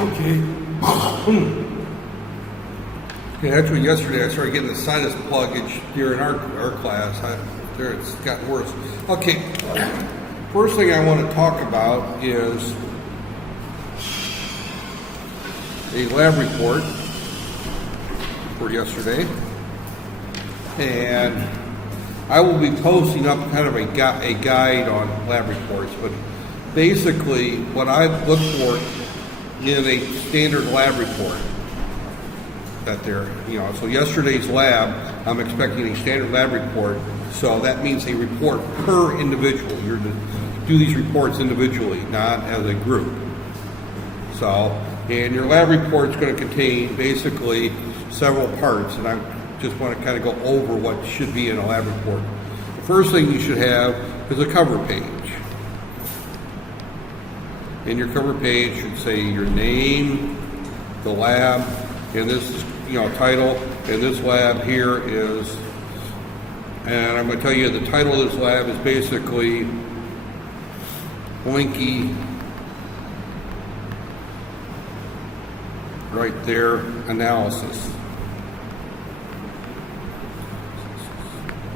Okay. Okay, actually yesterday I started getting the sinus pluggage during our class. It's gotten worse. Okay, first thing I want to talk about is a lab report for yesterday. And I will be posting up kind of a guide on lab reports, but basically what I look for in a standard lab report that so yesterday's lab, I'm expecting a standard lab report, so that means a report per individual. You're to do these reports individually, not as a group. And your lab report is going to contain basically several parts, and I just want to kind of go over what should be in a lab report. The first thing you should have is a cover page. And your cover page should say your name, the lab, and this title, and this lab here is, and I'm going to tell you the title of this lab is basically Blinky right there analysis.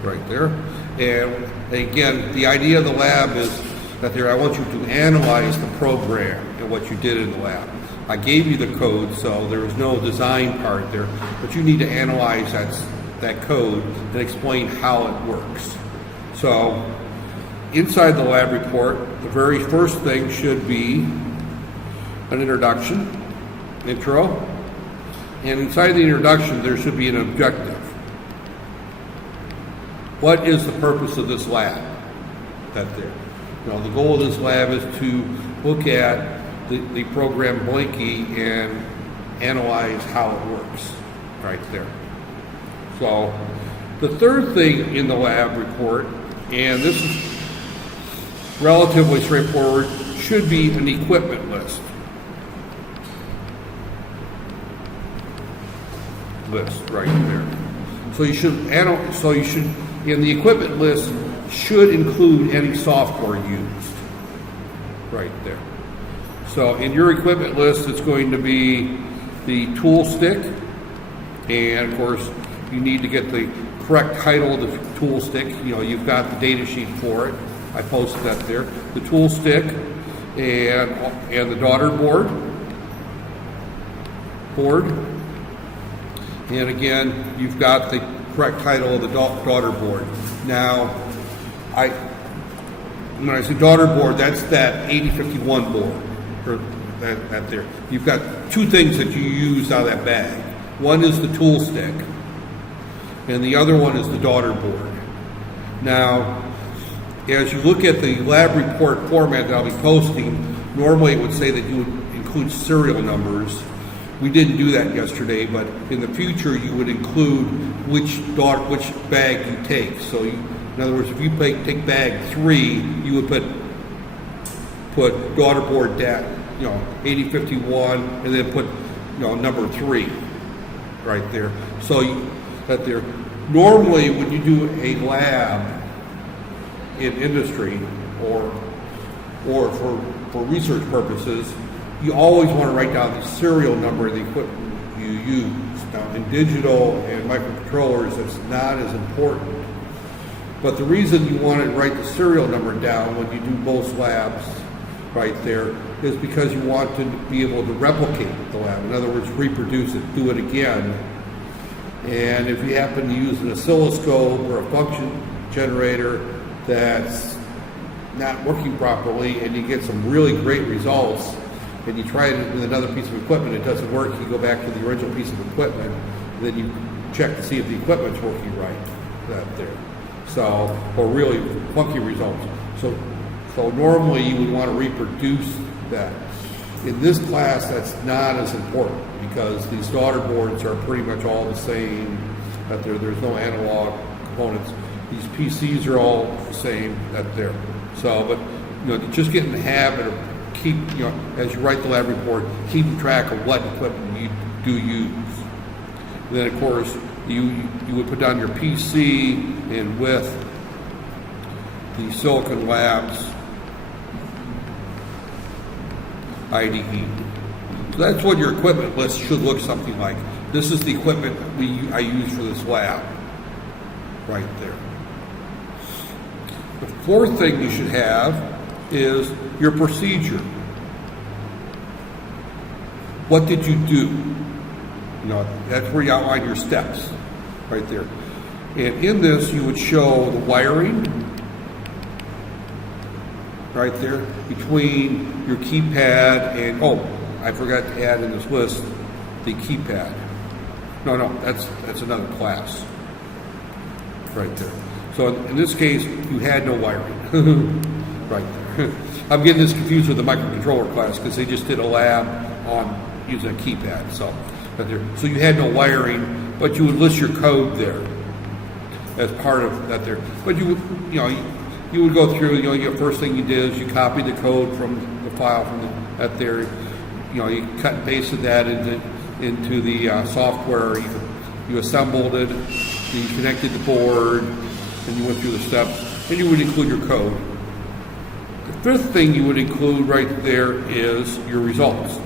Right there. And again, the idea of the lab is that I want you to analyze the program and what you did in the lab. I gave you the code, so there is no design part there, but you need to analyze that code and explain how it works. So inside the lab report, the very first thing should be an intro, and inside the introduction there should be an objective. What is the purpose of this lab? The goal of this lab is to look at the program Blinky and analyze how it works right there. So the third thing in the lab report, and this is relatively straightforward, should be an equipment list. Right there. So you should in the equipment list should include any software used right there. So in your equipment list, it's going to be the tool stick, and of course you need to get the correct title of the tool stick. You've got the data sheet for it. I posted that there. The tool stick and the daughter board. And again, you've got the correct title of the daughter board. Now, when I say daughter board, that's that 8051 board. Or that there. You've got two things that you use out of that bag. One is the tool stick, and the other one is the daughter board. Now, as you look at the lab report format that I'll be posting, normally it would say that you would include serial numbers. We didn't do that yesterday, but in the future you would include which bag you take. So in other words, if you take bag 3, you would put daughter board 8051, and then put number 3 right there. So normally when you do a lab in industry or for research purposes, you always want to write down the serial number of the equipment you use. Now, in digital and microcontrollers, it's not as important. But the reason you want to write the serial number down when you do most labs right there is because you want to be able to replicate the lab. In other words, reproduce it, do it again. And if you happen to use an oscilloscope or a function generator that's not working properly and you get some really great results, and you try it with another piece of equipment, it doesn't work, you go back to the original piece of equipment, and then you check to see if the equipment's working right there. Or really funky results. So normally you would want to reproduce that. In this class, that's not as important because these daughter boards are pretty much all the same. There's no analog components. These PCs are all the same. But just get in the habit of keep, as you write the lab report, keeping track of what equipment you do use. And then, of course, you would put down your PC and with the Silicon Labs IDE. So that's what your equipment list should look something like. This is the equipment I use for this lab, right there. The fourth thing you should have is your procedure. What did you do? You know, that's where you outline your steps, right there. And in this, you would show the wiring, right there, between your keypad and, oh, I forgot to add in this list, the keypad. No, that's another class, right there. So in this case, you had no wiring, right there. I'm getting this confused with the microcontroller class because they just did a lab on using a keypad, so right there. So you had no wiring, but you would list your code there as part of that there. But you would go through, the first thing you did is you copied the code from the file from that there. You cut and pasted that into the software. You assembled it, you connected the board, and you went through the steps, and you would include your code. The fifth thing you would include right there is your results.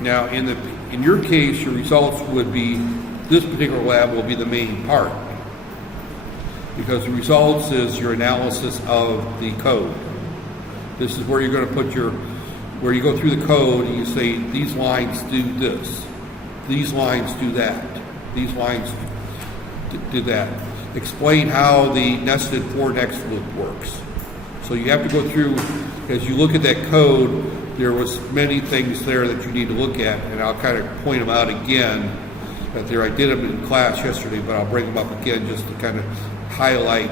Now, in your case, your results would be, this particular lab will be the main part, because the results is your analysis of the code. This is where you're going to put where you go through the code and you say, these lines do this, these lines do that, these lines do that. Explain how the nested for next loop works. So you have to go through, as you look at that code, there was many things there that you need to look at, and I'll kind of point them out again. That there, I did them in class yesterday, but I'll bring them up again just to kind of highlight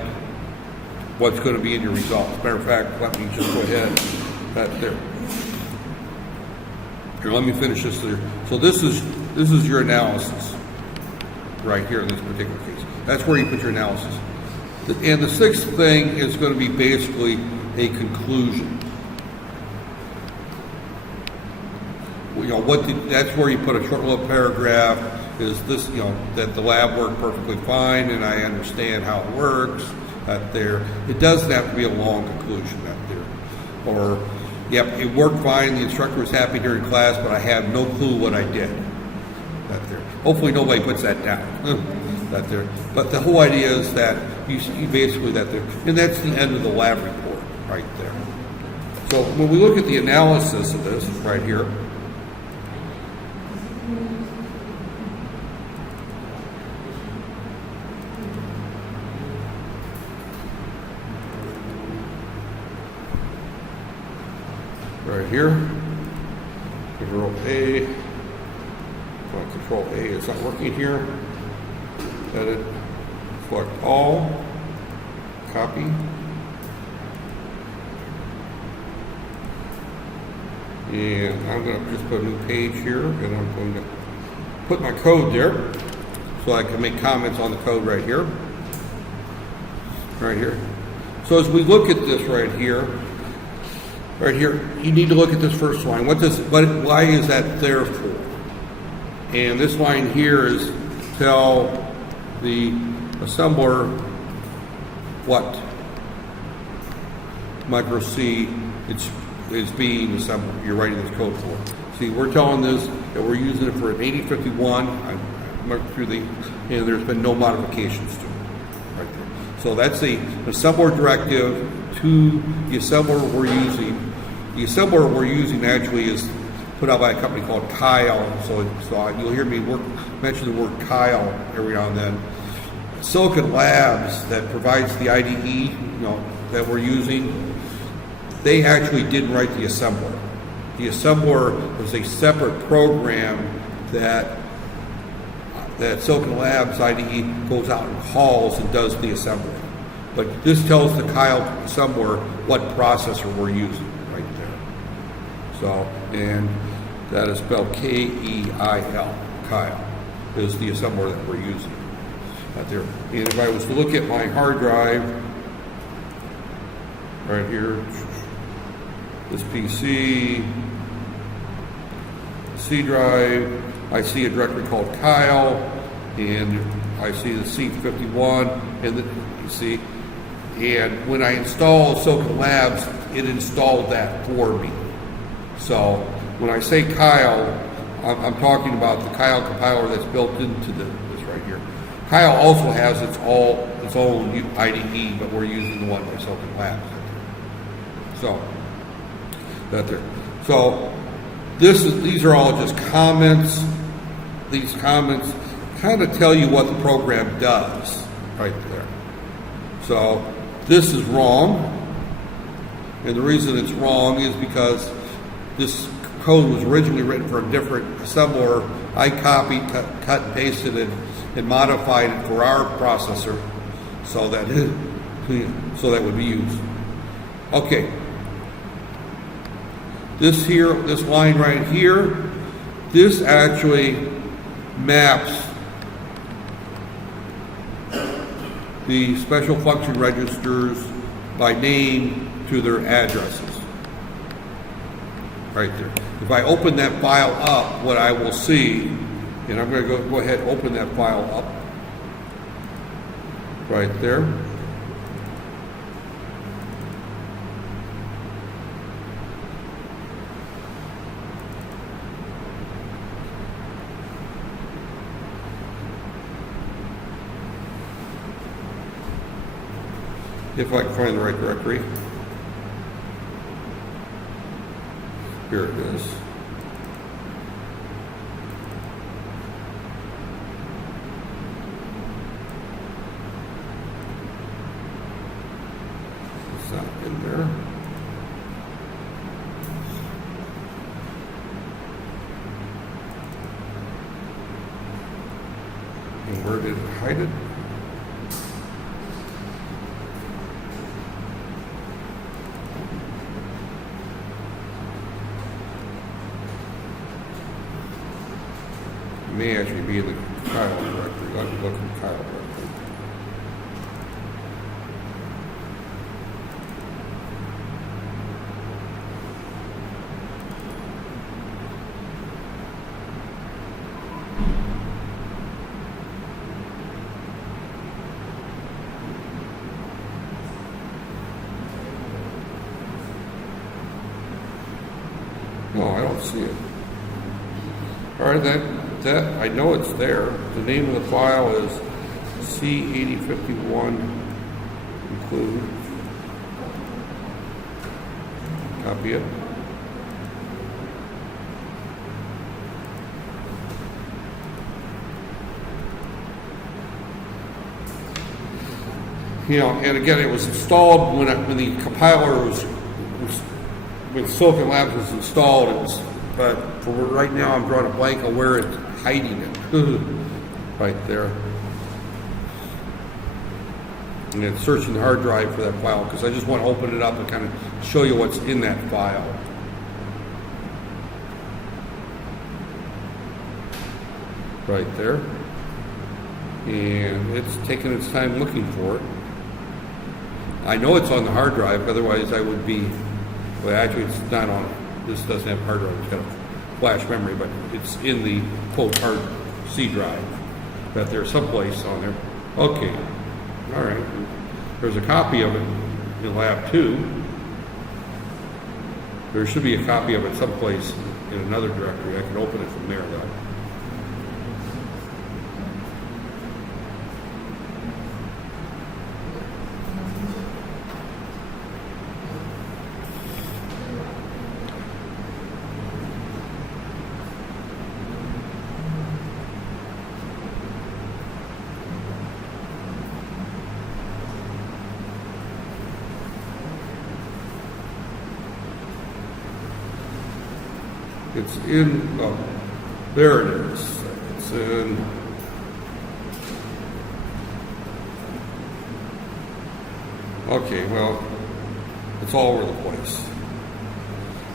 what's going to be in your results. Matter of fact, let me just go ahead, right there. Here, let me finish this there. So this is your analysis, right here in this particular case. That's where you put your analysis. And the sixth thing is going to be basically a conclusion. That's where you put a short little paragraph. Is this, that the lab worked perfectly fine, and I understand how it works. That there, it doesn't have to be a long conclusion. That there, or, yep, it worked fine. The instructor was happy during class, but I have no clue what I did. That there. Hopefully, nobody puts that down. That there. But the whole idea is that you basically that there, and that's the end of the lab report right there. So when we look at the analysis of this right here. Right here, Control A. Control A is not working here. Edit, select all, copy. And I'm going to just put a new page here, and I'm going to put my code there so I can make comments on the code right here. Right here. So as we look at this right here, you need to look at this first line. Why is that there for? And this line here is tell the assembler what micro C is being assembled. You're writing this code for. See, we're telling this that we're using it for an 8051. I went through and there's been no modifications to it. Right there. So that's the assembler directive to the assembler we're using. The assembler we're using actually is put out by a company called Kyle. So you'll hear me mention the word Kyle every now and then. Silicon Labs that provides the IDE, that we're using, they actually didn't write the assembler. The assembler is a separate program that Silicon Labs IDE goes out and calls and does the assembly. But this tells the Kyle assembler what processor we're using right there. So, and that is spelled K-E-I-L, Kyle, is the assembler that we're using right there. And if I was to look at my hard drive, right here, this PC, C drive, I see a directory called Kyle, and I see the C51, and you see, and when I installed Silicon Labs, it installed that for me. So, when I say Kyle, I'm talking about the Kyle compiler that's built into this right here. Kyle also has its own IDE, but we're using the one by Silicon Labs. So that there. So these are all just comments. These comments kind of tell you what the program does right there. So this is wrong, and the reason it's wrong is because this code was originally written for a different assembler. I copied, cut and pasted it, and modified it for our processor, so that would be used. Okay. This line right here, this actually maps the special function registers by name to their addresses. Right there. If I open that file up, what I will see, and I'm going to go ahead and open that file up right there. If I can find the right directory. Here it is. It's not in there. And where did it hide it? May actually be in the Kyle directory. Let me look in the Kyle directory. No, I don't see it. All right, that I know it's there. The name of the file is C8051 include. Copy it. You know, and again, it was installed when the compiler was when Silicon Labs was installed. It was, but for right now, I'm drawing a blank on where it's hiding it. Right there. And it's searching the hard drive for that file because I just want to open it up and kind of show you what's in that file. Right there. And it's taking its time looking for it. I know it's on the hard drive, otherwise I would be, well, actually it's not on, this doesn't have hard drive, it's got a flash memory, but it's in the quote hard C drive, that there's someplace on there. Okay, all right. There's a copy of it in lab 2. There should be a copy of it someplace in another directory. I can open it from there though. It's in, oh, there it is. It's in, okay, well, it's all over the place.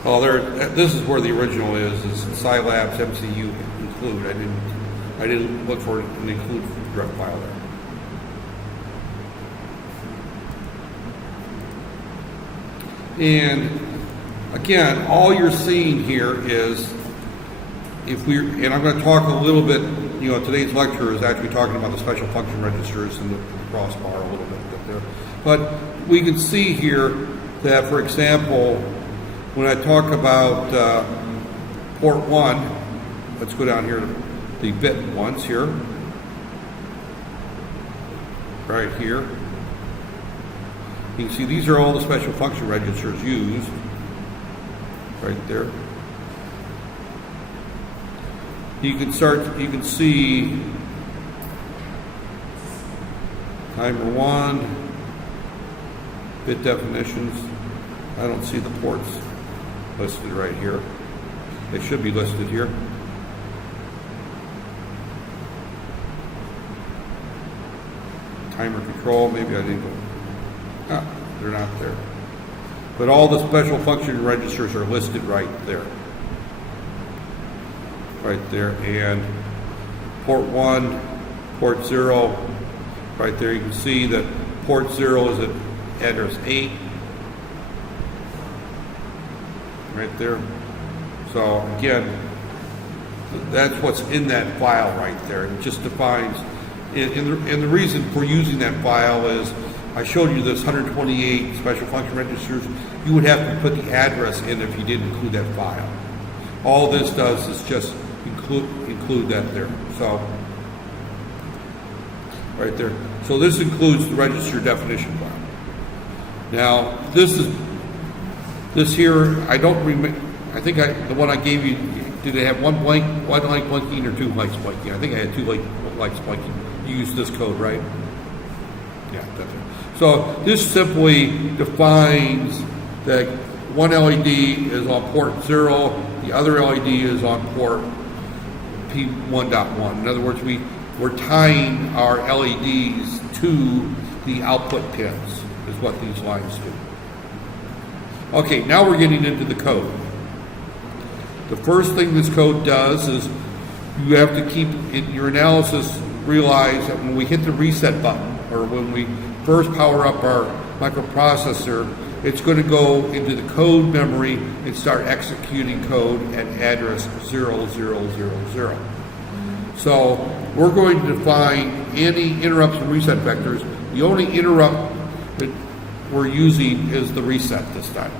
Oh, there, this is where the original is Scilab's MCU include. I didn't look for it in the include direct file there. And again, all you're seeing here is and I'm going to talk a little bit, you know, today's lecture is actually talking about the special function registers and the crossbar a little bit there. But we can see here that, for example, when I talk about port 1, let's go down here to the bit ones here. Right here. You can see these are all the special function registers used. Right there. You can see timer 1, bit definitions. I don't see the ports listed right here. They should be listed here. Timer control, maybe I didn't go. Ah, they're not there. But all the special function registers are listed right there. Right there. And port 1, port 0, right there. You can see that port 0 is at address 8. Right there. So again, that's what's in that file right there. It just defines, and the reason for using that file is, I showed you this 128 special function registers. You would have to put the address in if you didn't include that file. All this does is just include that there. So, right there. So this includes the register definition file. Now, this here, I don't remember, I think the one I gave you, did it have one light blinking or 2 lights blinking? I think I had 2 lights blinking. You used this code, right? Yeah, that's it. So this simply defines that one LED is on port 0, the other LED is on port P1.1. In other words, we're tying our LEDs to the output pins, is what these lines do. Okay, now we're getting into the code. The first thing this code does is you have to keep in your analysis, realize that when we hit the reset button, or when we first power up our microprocessor, it's going to go into the code memory and start executing code at address 0000. So we're going to define any interrupts and reset vectors. The only interrupt that we're using is the reset this time.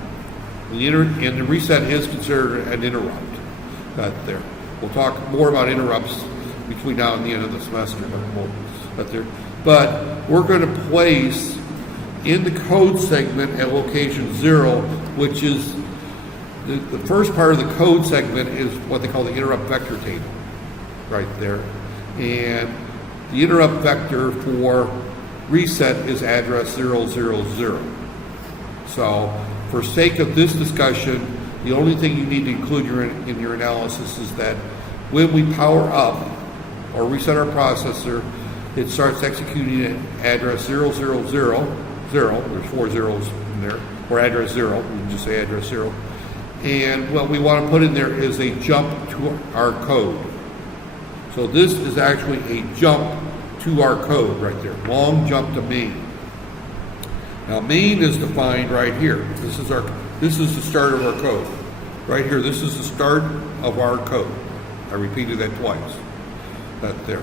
And the reset is considered an interrupt. There. We'll talk more about interrupts between now and the end of the semester. But we're going to place in the code segment at location 0, which is the first part of the code segment is what they call the interrupt vector table, right there. And the interrupt vector for reset is address 000. So for sake of this discussion, the only thing you need to include in your analysis is that when we power up or reset our processor, it starts executing at address 000. There's 4 zeros in there, or address 0. We can just say address 0. And what we want to put in there is a jump to our code. So this is actually a jump to our code right there. Long jump to main. Now main is defined right here. This is the start of our code. Right here, this is the start of our code. I repeated that twice. That there.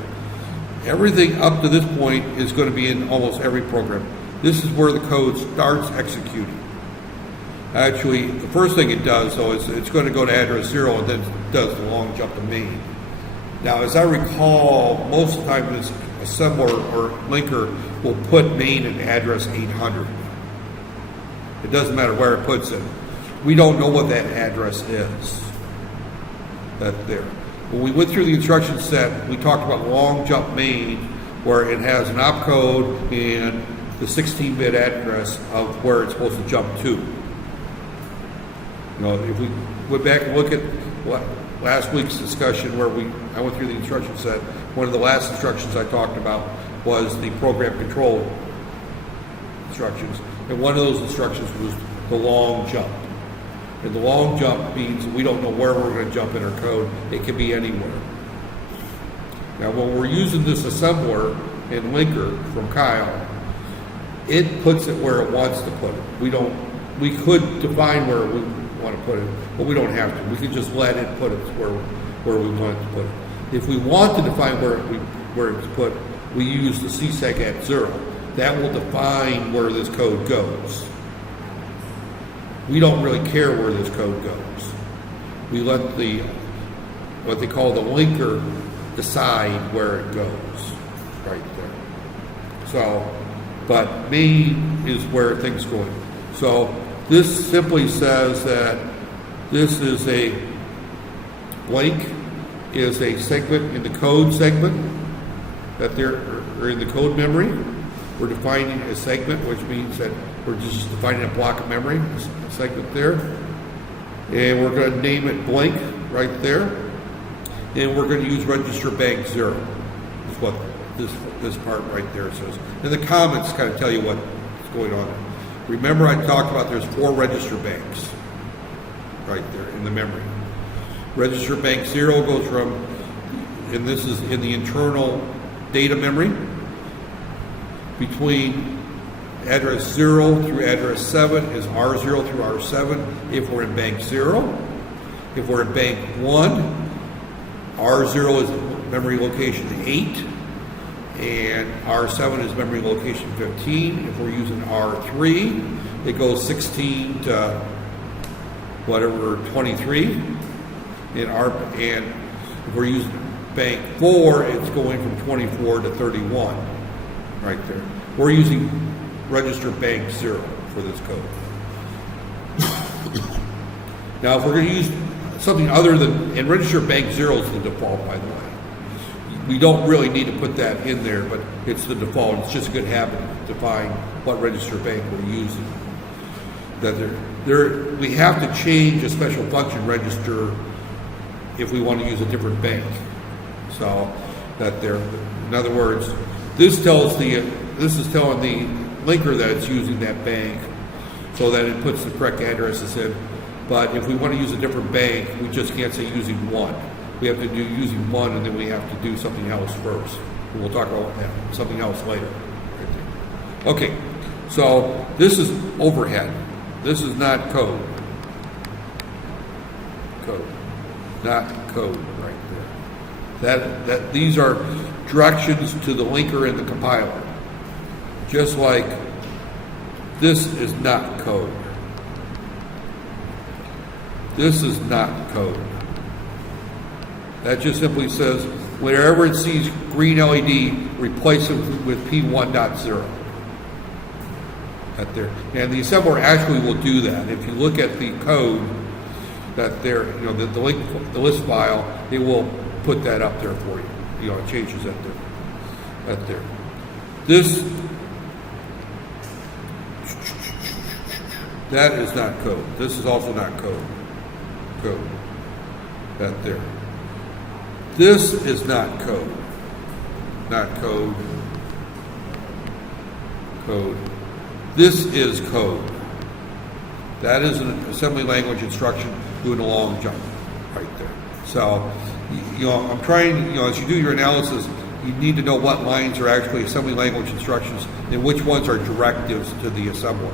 Everything up to this point is going to be in almost every program. This is where the code starts executing. Actually, the first thing it does, though, is it's going to go to address 0 and then does the long jump to main. Now, as I recall, most of the time this assembler or linker will put main at address 800. It doesn't matter where it puts it. We don't know what that address is. That there. When we went through the instruction set, we talked about long jump main, where it has an opcode and the 16-bit address of where it's supposed to jump to. You know, if we went back and look at last week's discussion where I went through the instruction set, one of the last instructions I talked about was the program control instructions. And one of those instructions was the long jump. And the long jump means we don't know where we're going to jump in our code. It can be anywhere. Now, when we're using this assembler and linker from Kyle, it puts it where it wants to put it. We could define where we want to put it, but we don't have to. We can just let it put it where we want it to put it. If we want to define where it's put, we use the cseg at 0. That will define where this code goes. We don't really care where this code goes. We let the what they call the linker decide where it goes, right there. So, but main is where things go. So this simply says that this is a blank is a segment in the code segment that there or in the code memory. We're defining a segment, which means that we're just defining a block of memory, a segment there. And we're going to name it blank right there. And we're going to use register bank 0, is what this part right there says. And the comments kind of tell you what's going on there. Remember I talked about there's 4 register banks right there in the memory. Register bank 0 goes from, and this is in the internal data memory, between address 0 through address 7 is R0 through R7 if we're in bank 0. If we're in bank 1, R0 is memory location 8, and R7 is memory location 15. If we're using R3, it goes 16 to whatever, 23. And if we're using bank 4, it's going from 24 to 31, right there. We're using register bank 0 for this code. Now, if we're going to use something other than, and register bank 0 is the default, by the way. We don't really need to put that in there, but it's the default. It's just a good habit to define what register bank we're using. That we have to change a special function register if we want to use a different bank. So that there, in other words, this is telling the linker that it's using that bank, so that it puts the correct addresses in. But if we want to use a different bank, we just can't say using 1. We have to do using 1, and then we have to do something else first. And we'll talk about that, something else later. Right there. Okay, so this is overhead. This is not code. Not code right there. That these are directions to the linker and the compiler. Just like this is not code. This is not code. That just simply says wherever it sees green LED, replace it with P1.0. Right there. And the assembler actually will do that. If you look at the code that there, the list file, it will put that up there for you. It changes that there. Right there. This, that is not code. This is also not code. Code. That there. This is not code. Not code. Code. This is code. That is an assembly language instruction doing a long jump right there. So, I'm trying, as you do your analysis, you need to know what lines are actually assembly language instructions and which ones are directives to the assembler.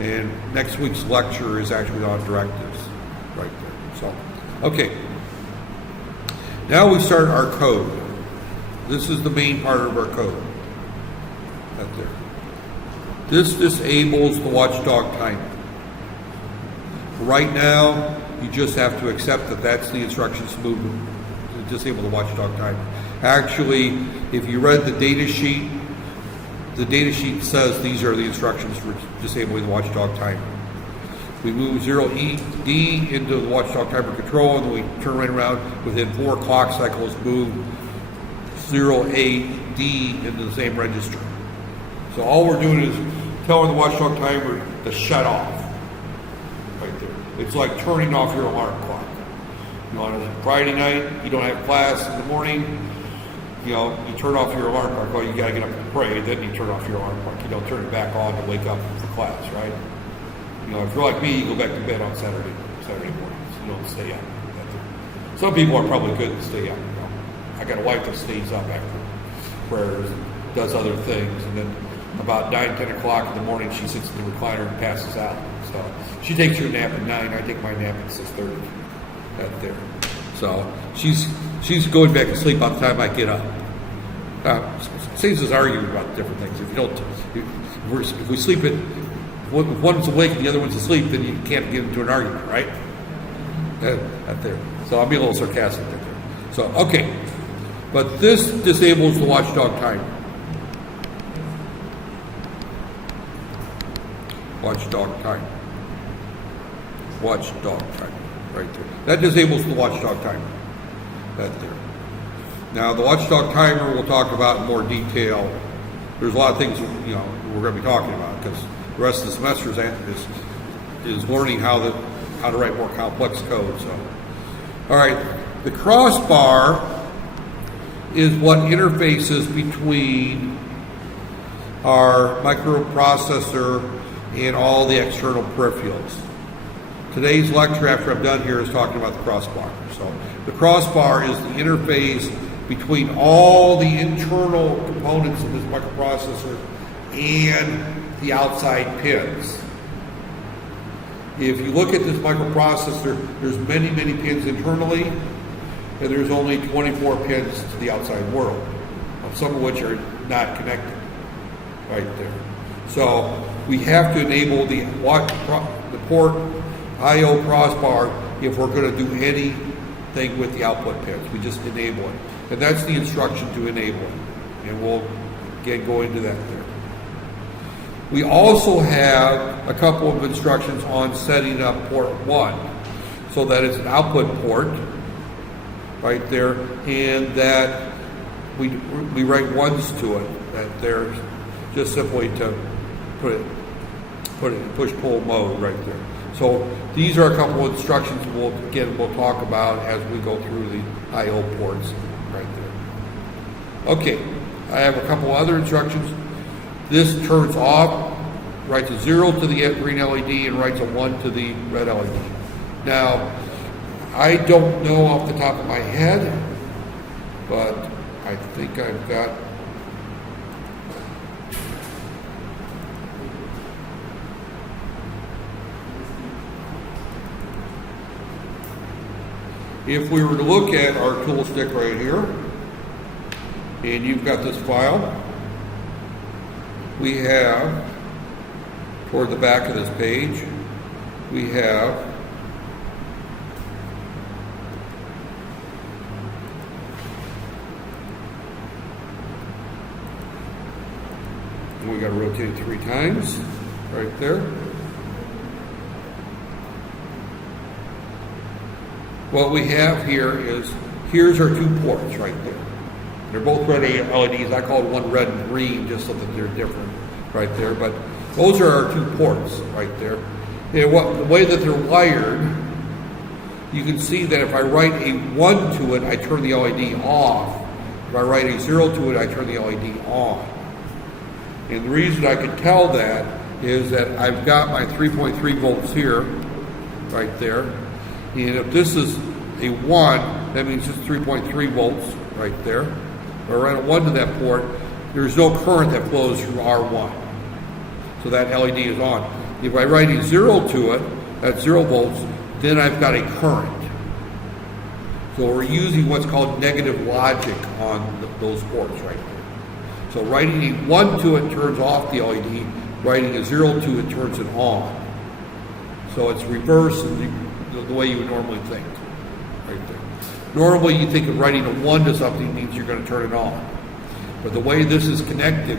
And next week's lecture is actually on directives right there. So, okay. Now we start our code. This is the main part of our code. Right there. This disables the watchdog timer. Right now, you just have to accept that that's the instructions to disable the watchdog timer. Actually, if you read the data sheet says these are the instructions for disabling the watchdog timer. We move 0ED into the watchdog timer control, and then we turn right around within 4 clock cycles, move 0AD into the same register. So all we're doing is telling the watchdog timer to shut off. Right there. It's like turning off your alarm clock. On a Friday night, you don't have class in the morning, you turn off your alarm clock. Well, you got to get up and pray, then you turn off your alarm clock. You don't turn it back on to wake up for class, right? If you're like me, you go back to bed on Saturday mornings. You don't stay up. Some people are probably good to stay up. I got a wife that stays up after prayers and does other things, and then about 9, 10 o'clock in the morning, she sits in the recliner and passes out. So she takes her nap at 9. I take my nap at 6:30. Right there. So she's going back to sleep by the time I get up. Saves us arguing about different things. If we sleep at, if one's awake and the other one's asleep, then you can't get into an argument, right? Right there. So I'll be a little sarcastic there. So, okay. But this disables the watchdog timer. Watchdog timer. Watchdog timer. Right there. That disables the watchdog timer. That there. Now, the watchdog timer we'll talk about in more detail. There's a lot of things, you know, we're going to be talking about because the rest of the semester is learning how to write more complex code. So, all right, the crossbar is what interfaces between our microprocessor and all the external peripherals. Today's lecture, after I'm done here, is talking about the crossbar. So the crossbar is the interface between all the internal components of this microprocessor and the outside pins. If you look at this microprocessor, there's many, many pins internally, and there's only 24 pins to the outside world, some of which are not connected right there. So we have to enable the port I/O crossbar if we're going to do anything with the output pins. We just enable it. And that's the instruction to enable it. And we'll again go into that there. We also have a couple of instructions on setting up port 1 so that it's an output port right there, and that we write ones to it, that they're just simply to put it in push-pull mode right there. So these are a couple of instructions we'll talk about as we go through the I/O ports right there. Okay, I have a couple other instructions. This turns off, writes a 0 to the green LED, and writes a 1 to the red LED. Now, I don't know off the top of my head, but I think I've got if we were to look at our tool stick right here, and you've got this file, we have, toward the back of this page, we have and we got to rotate it 3 times right there. What we have here is, here's our 2 ports right there. They're both red LEDs. I call one red and green just so that they're different right there. But those are our 2 ports right there. And the way that they're wired, you can see that if I write a 1 to it, I turn the LED off. If I write a 0 to it, I turn the LED on. And the reason I can tell that is that I've got my 3.3 volts here, right there. And if this is a 1, that means it's 3.3 volts right there. If I write a 1 to that port, there's no current that flows through R1. So that LED is on. If I write a 0 to it, at 0 volts, then I've got a current. So we're using what's called negative logic on those ports right there. So writing a 1 to it turns off the LED, writing a 0 to it turns it on. So it's reverse the way you would normally think right there. Normally you think of writing a 1 to something means you're going to turn it on. But the way this is connected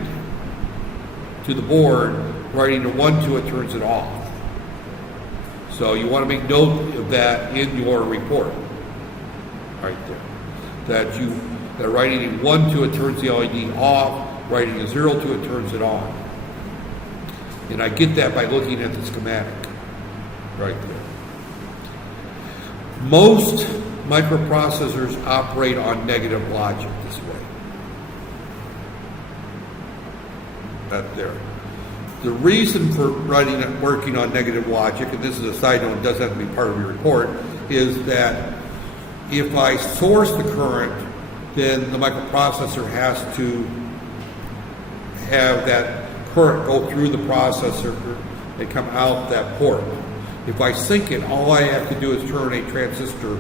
to the board, writing a 1 to it turns it off. So you want to make note of that in your report right there. That writing a 1 to it turns the LED off, writing a 0 to it turns it on. And I get that by looking at the schematic right there. Most microprocessors operate on negative logic this way. That there. The reason for working on negative logic, and this is a side note, it doesn't have to be part of your report, is that if I source the current, then the microprocessor has to have that current go through the processor and come out that port. If I sync it, all I have to do is turn a transistor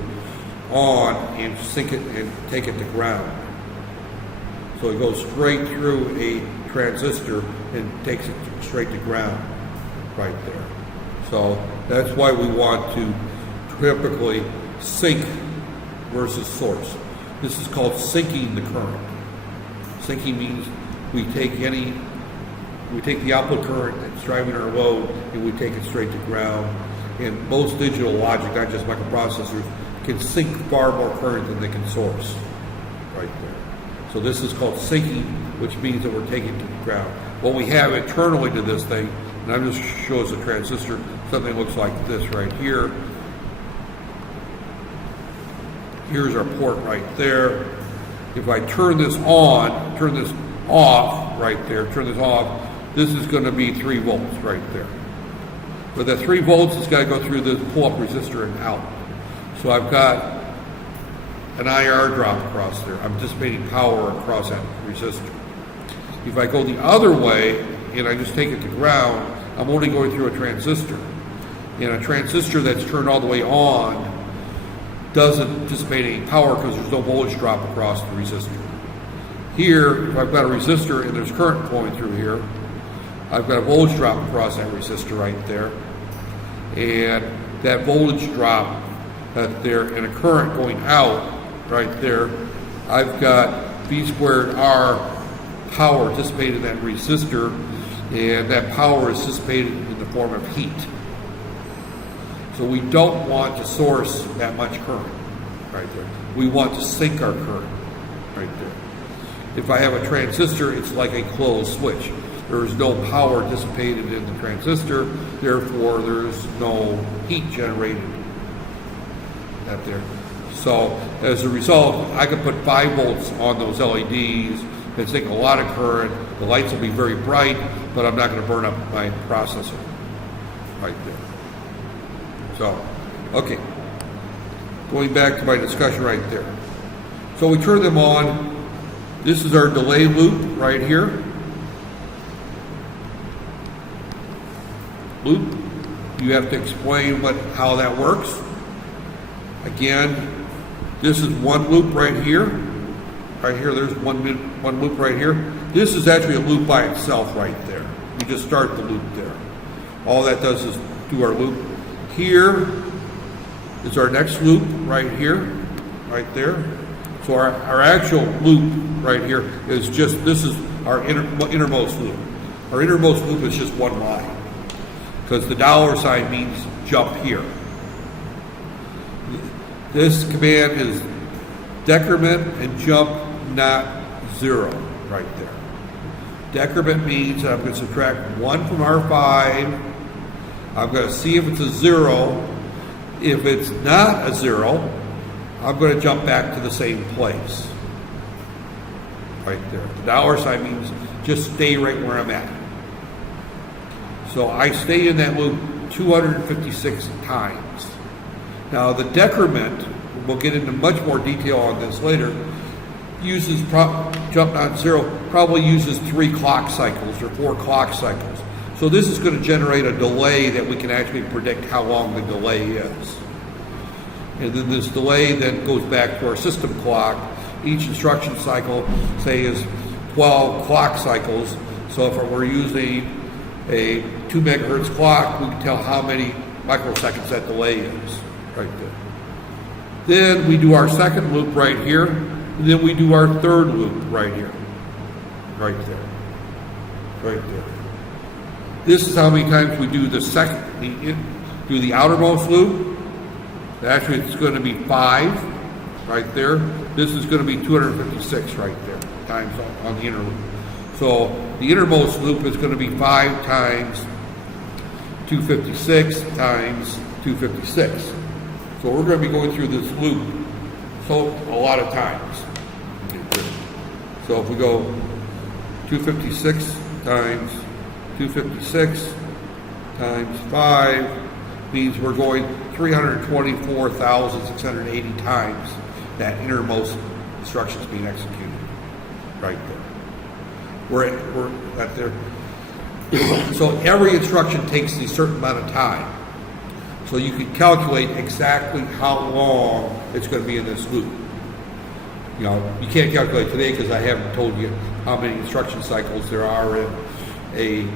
on and sync it and take it to ground. So it goes straight through a transistor and takes it straight to ground right there. So that's why we want to typically sync versus source. This is called sinking the current. Sinking means we take the output current that's driving our load and we take it straight to ground. And most digital logic, not just microprocessors, can sink far more current than they can source right there. So this is called sinking, which means that we're taking it to the ground. What we have internally to this thing, and I'm just shows a transistor, something looks like this right here. Here's our port right there. If I turn this on, turn this off right there, turn this off, this is going to be 3 volts right there. But that 3 volts has got to go through the pull-up resistor and out. So I've got an IR drop across there. I'm dissipating power across that resistor. If I go the other way and I just take it to ground, I'm only going through a transistor. And a transistor that's turned all the way on doesn't dissipate any power because there's no voltage drop across the resistor. Here, if I've got a resistor and there's current flowing through here, I've got a voltage drop across that resistor right there. And that voltage drop right there and a current going out right there, I've got V squared R power dissipated in that resistor, and that power is dissipated in the form of heat. So we don't want to source that much current right there. We want to sink our current right there. If I have a transistor, it's like a closed switch. There is no power dissipated in the transistor, therefore there's no heat generated out there. So as a result, I can put 5 volts on those LEDs and sink a lot of current. The lights will be very bright, but I'm not going to burn up my processor right there. So, okay, going back to my discussion right there. So we turn them on. This is our delay loop right here. Loop. You have to explain how that works. Again, this is one loop right here. Right here, there's one loop right here. This is actually a loop by itself right there. You just start the loop there. All that does is do our loop. Here is our next loop right here, right there. So our actual loop right here is just, this is our innermost loop. Our innermost loop is just one line, because the $ means jump here. This command is decrement and jump, not 0 right there. Decrement means I'm going to subtract 1 from R5. I'm going to see if it's a 0. If it's not a 0, I'm going to jump back to the same place. Right there. The $ means just stay right where I'm at. So I stay in that loop 256 times. Now the decrement, we'll get into much more detail on this later, uses jump not 0, probably uses 3 clock cycles or 4 clock cycles. So this is going to generate a delay that we can actually predict how long the delay is. And then this delay then goes back to our system clock. Each instruction cycle, say, is 12 clock cycles. So if we're using a 2 megahertz clock, we can tell how many microseconds that delay is right there. Then we do our second loop right here, and then we do our third loop right here, right there, right there. This is how many times we do the outermost loop. Actually, it's going to be 5 right there. This is going to be 256 right there times on the inner loop. So the innermost loop is going to be 5 times 256 times 256. So we're going to be going through this loop a lot of times. So if we go 256 times 256 times 5 means we're going 324,680 times that innermost instruction is being executed right there. We're at there. So every instruction takes a certain amount of time. So you can calculate exactly how long it's going to be in this loop. You know, you can't calculate today because I haven't told you how many instruction cycles there are in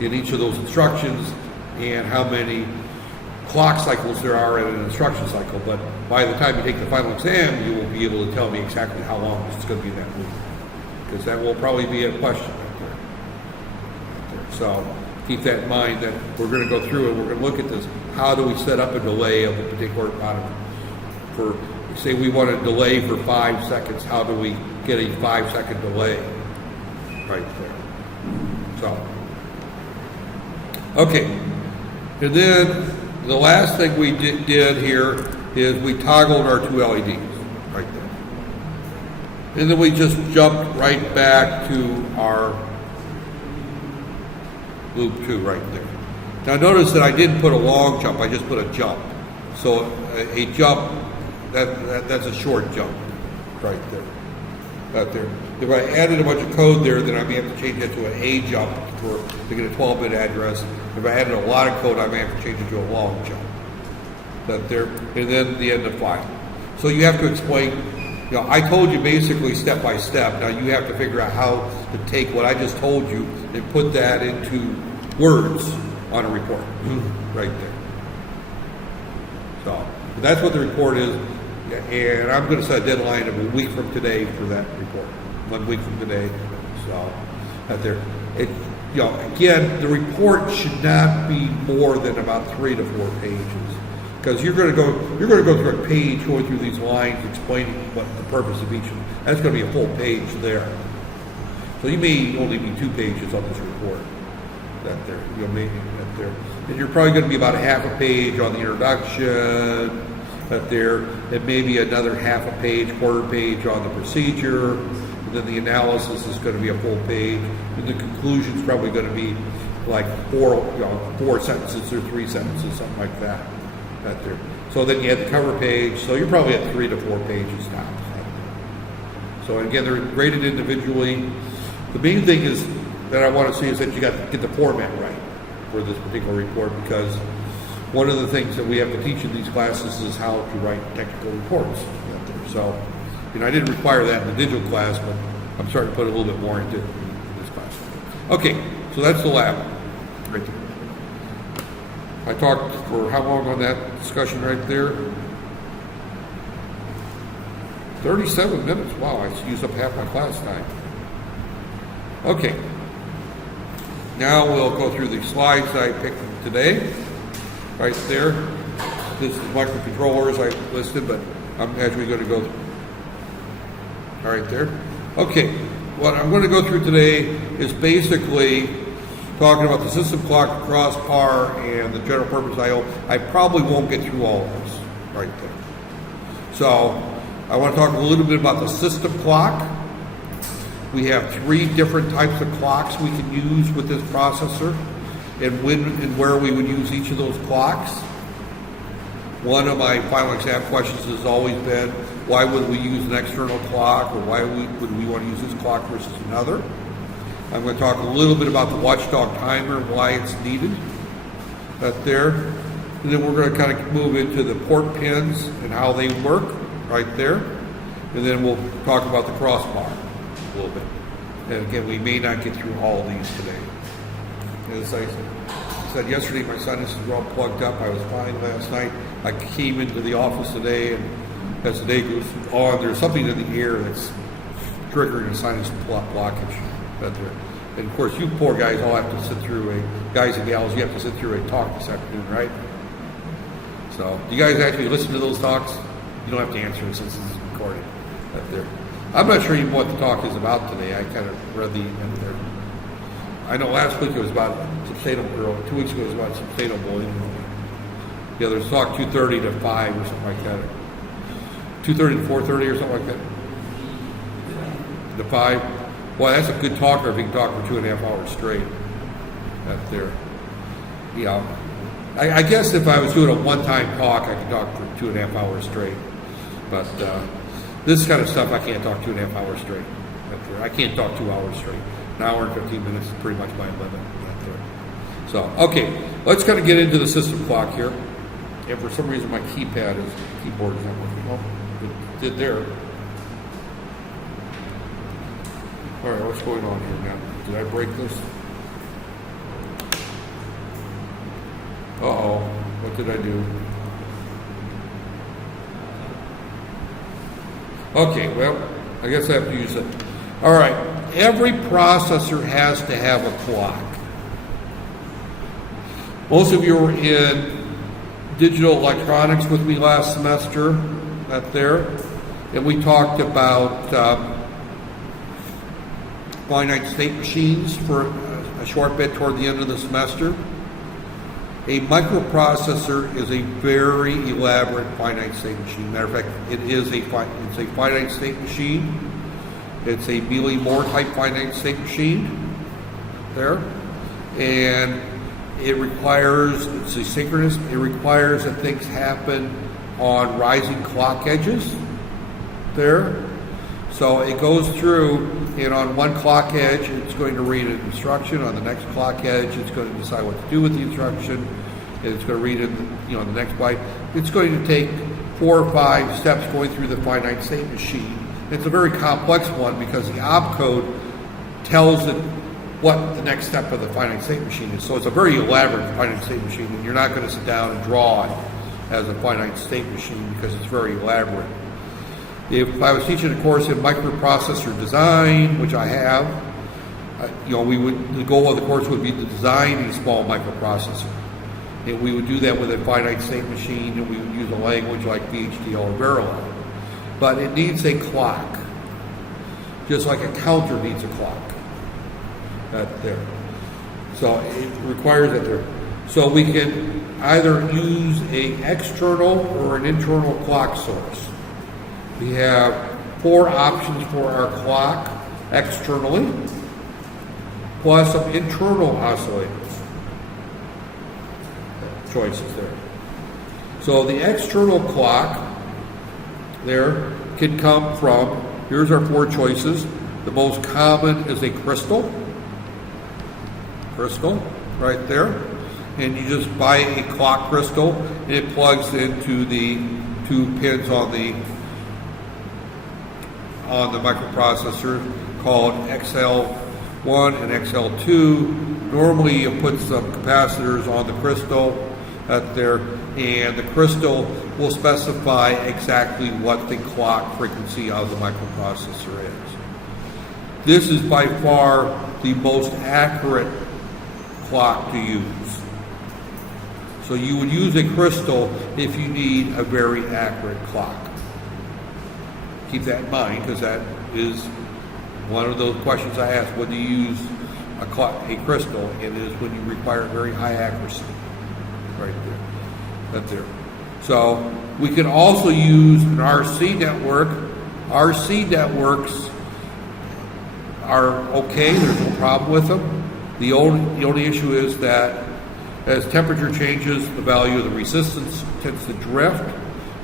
each of those instructions and how many clock cycles there are in an instruction cycle, but by the time you take the final exam, you will be able to tell me exactly how long it's going to be that week, because that will probably be a question right there. So keep that in mind, that we're going to go through and we're going to look at this. How do we set up a delay of a particular amount of, for, say we want a delay for 5 seconds, how do we get a 5-second delay right there? So, okay, and then the last thing we did here is we toggled our 2 LEDs right there. And then we just jumped right back to our loop 2 right there. Now notice that I didn't put a long jump, I just put a jump. So a jump, that's a short jump right there. Right there. If I added a bunch of code there, then I may have to change it to an A jump to get a 12-bit address. If I added a lot of code, I may have to change it to a long jump. That there, and then the end of file. So you have to explain, I told you basically step by step. Now you have to figure out how to take what I just told you and put that into words on a report, right there. So that's what the report is, and I'm going to set a deadline of a week from today for that report. 1 week from today. So out there, again, the report should not be more than about 3 to 4 pages, because you're going to go through a page going through these lines explaining what the purpose of each of them. That's going to be a full page there. So you may only be 2 pages on this report. That there, maybe that there, and you're probably going to be about a half a page on the introduction. That there, and maybe another half a page, quarter page on the procedure. And then the analysis is going to be a full page, and the conclusion is probably going to be like 4 sentences or 3 sentences, something like that. That there. So then you have the cover page. So you're probably at 3 to 4 pages now. So again, they're graded individually. The main thing is that I want to see is that you got to get the format right for this particular report, because one of the things that we have to teach in these classes is how to write technical reports. So, I didn't require that in the digital class, but I'm starting to put a little bit more into this class. Okay, so that's the lab right there. I talked for how long on that discussion right there? 37 minutes. Wow, I used up half my class time. Okay. Now we'll go through the slides I picked today. Right there. This is the microcontrollers I listed, but I'm actually going to go right there. Okay. What I'm going to go through today is basically talking about the system clock, crossbar, and the general purpose I/O. I probably won't get through all of this right there. So I want to talk a little bit about the system clock. We have 3 different types of clocks we can use with this processor, and when and where we would use each of those clocks. One of my final exam questions has always been, why would we use an external clock, or why would we want to use this clock versus another? I'm going to talk a little bit about the watchdog timer and why it's needed. That there. And then we're going to kind of move into the port pins and how they work right there. And then we'll talk about the crossbar a little bit. And again, we may not get through all of these today. As I said yesterday, my sinuses were all plugged up. I was fine last night. I came into the office today, and as the day goes on, there's something in the air that's triggering a sinus blockage. Right there. And of course, you poor guys all have to sit through guys and gals, you have to sit through a talk this afternoon, right? So, do you guys actually listen to those talks? You don't have to answer it since this is recorded. Right there. I'm not sure even what the talk is about today. I kind of read the end there. I know last week it was about sustainable, or 2 weeks ago it was about sustainable. Yeah, there's talk 2:30 to 5 or something like that. 2:30 to 4:30 or something like that. To 5. Well, that's a good talker if you can talk for 2.5 hours straight. Right there. Yeah. I guess if I was doing a one-time talk, I could talk for 2.5 hours straight. But this kind of stuff, I can't talk 2.5 hours straight. Right there. I can't talk 2 hours straight. An hour and 15 minutes is pretty much my limit. Right there. So, okay, let's kind of get into the system clock here. And for some reason, my keyboard is not working. Oh, it did there. All right, what's going on here now? Did I break this? Uh-oh. What did I do? Okay, well, I guess I have to use it. All right, every processor has to have a clock. Most of you were in digital electronics with me last semester, up there, and we talked about finite state machines for a short bit toward the end of the semester. A microprocessor is a very elaborate finite state machine. Matter of fact, it's a finite state machine. It's a Mealy-Moore type finite state machine there. And it's asynchronous. It requires that things happen on rising clock edges there. So it goes through, and on one clock edge, it's going to read an instruction. On the next clock edge, it's going to decide what to do with the instruction. And it's going to read it, the next byte. It's going to take 4 or 5 steps going through the finite state machine. It's a very complex one because the opcode tells it what the next step of the finite state machine is. So it's a very elaborate finite state machine, and you're not going to sit down and draw it as a finite state machine because it's very elaborate. If I was teaching a course in microprocessor design, which I have, the goal of the course would be to design a small microprocessor. And we would do that with a finite state machine, and we would use a language like VHDL or Verilog. But it needs a clock, just like a counter needs a clock. That there. So it requires that there. So we can either use an external or an internal clock source. We have 4 options for our clock externally, plus some internal oscillators. Choices there. So the external clock there can come from, here's our 4 choices. The most common is a crystal right there. And you just buy a clock crystal, and it plugs into the 2 pins on the microprocessor called XL1 and XL2. Normally you put some capacitors on the crystal up there, and the crystal will specify exactly what the clock frequency of the microprocessor is. This is by far the most accurate clock to use. So you would use a crystal if you need a very accurate clock. Keep that in mind, because that is one of those questions I ask. When do you use a crystal? It is when you require very high accuracy. Right there. That's there. So we can also use an RC network. RC networks are okay. There's no problem with them. The only issue is that as temperature changes, the value of the resistance tends to drift.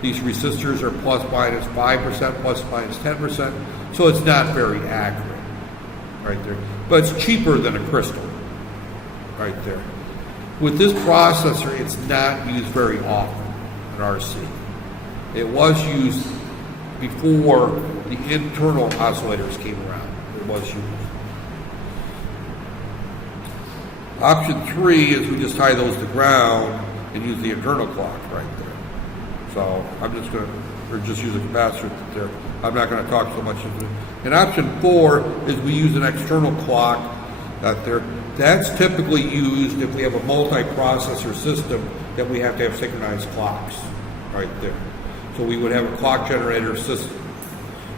These resistors are plus minus 5%, plus minus 10%, so it's not very accurate, right there. But it's cheaper than a crystal, right there. With this processor, it's not used very often, an RC. It was used before the internal oscillators came around. It was used. Option 3 is we just tie those to ground and use the internal clock right there. So I'm just going to just use a capacitor there. I'm not going to talk so much into it. And option 4 is we use an external clock out there. That's typically used if we have a multi-processor system that we have to have synchronized clocks right there. So we would have a clock generator system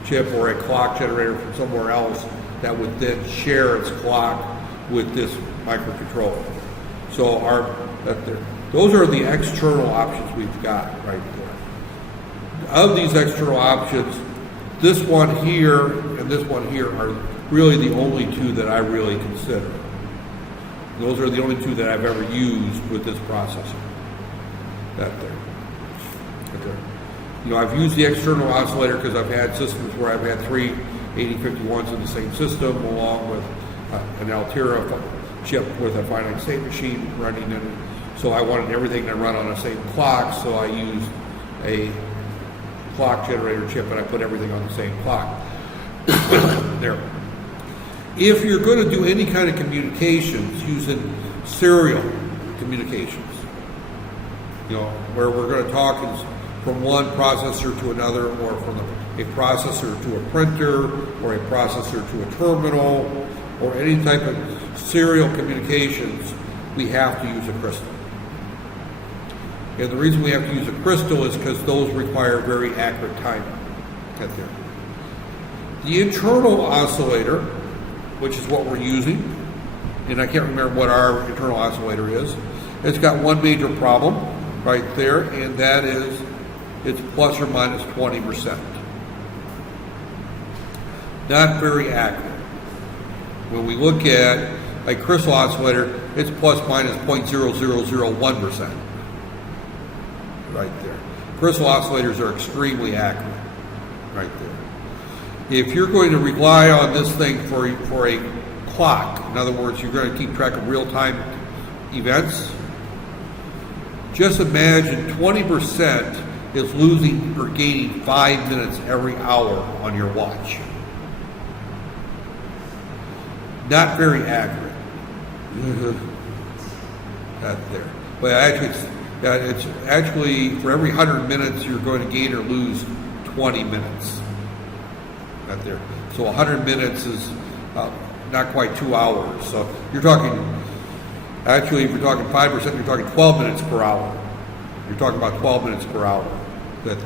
chip or a clock generator from somewhere else that would then share its clock with this microcontroller. So those are the external options we've got right there. Of these external options, this one here and this one here are really the only 2 that I really consider. Those are the only 2 that I've ever used with this processor. That there. I've used the external oscillator because I've had systems where I've had 3 8051s in the same system, along with an Altera chip with a finite state machine running in it. So I wanted everything to run on the same clock, so I used a clock generator chip and I put everything on the same clock. There. If you're going to do any kind of communications using serial communications, where we're going to talk is from one processor to another, or from a processor to a printer, or a processor to a terminal, or any type of serial communications, we have to use a crystal. And the reason we have to use a crystal is because those require very accurate timing. Get there. The internal oscillator, which is what we're using, and I can't remember what our internal oscillator is, it's got one major problem right there, and that is it's plus or minus 20%. Not very accurate. When we look at a crystal oscillator, it's plus minus 0.0001%. Right there. Crystal oscillators are extremely accurate. Right there. If you're going to rely on this thing for a clock, in other words, you're going to keep track of real-time events, just imagine 20% is losing or gaining 5 minutes every hour on your watch. Not very accurate. That there. But it's actually for every 100 minutes you're going to gain or lose 20 minutes. Right there. So 100 minutes is not quite 2 hours. So you're talking, actually, if you're talking 5%, you're talking 12 minutes per hour. You're talking about 12 minutes per hour that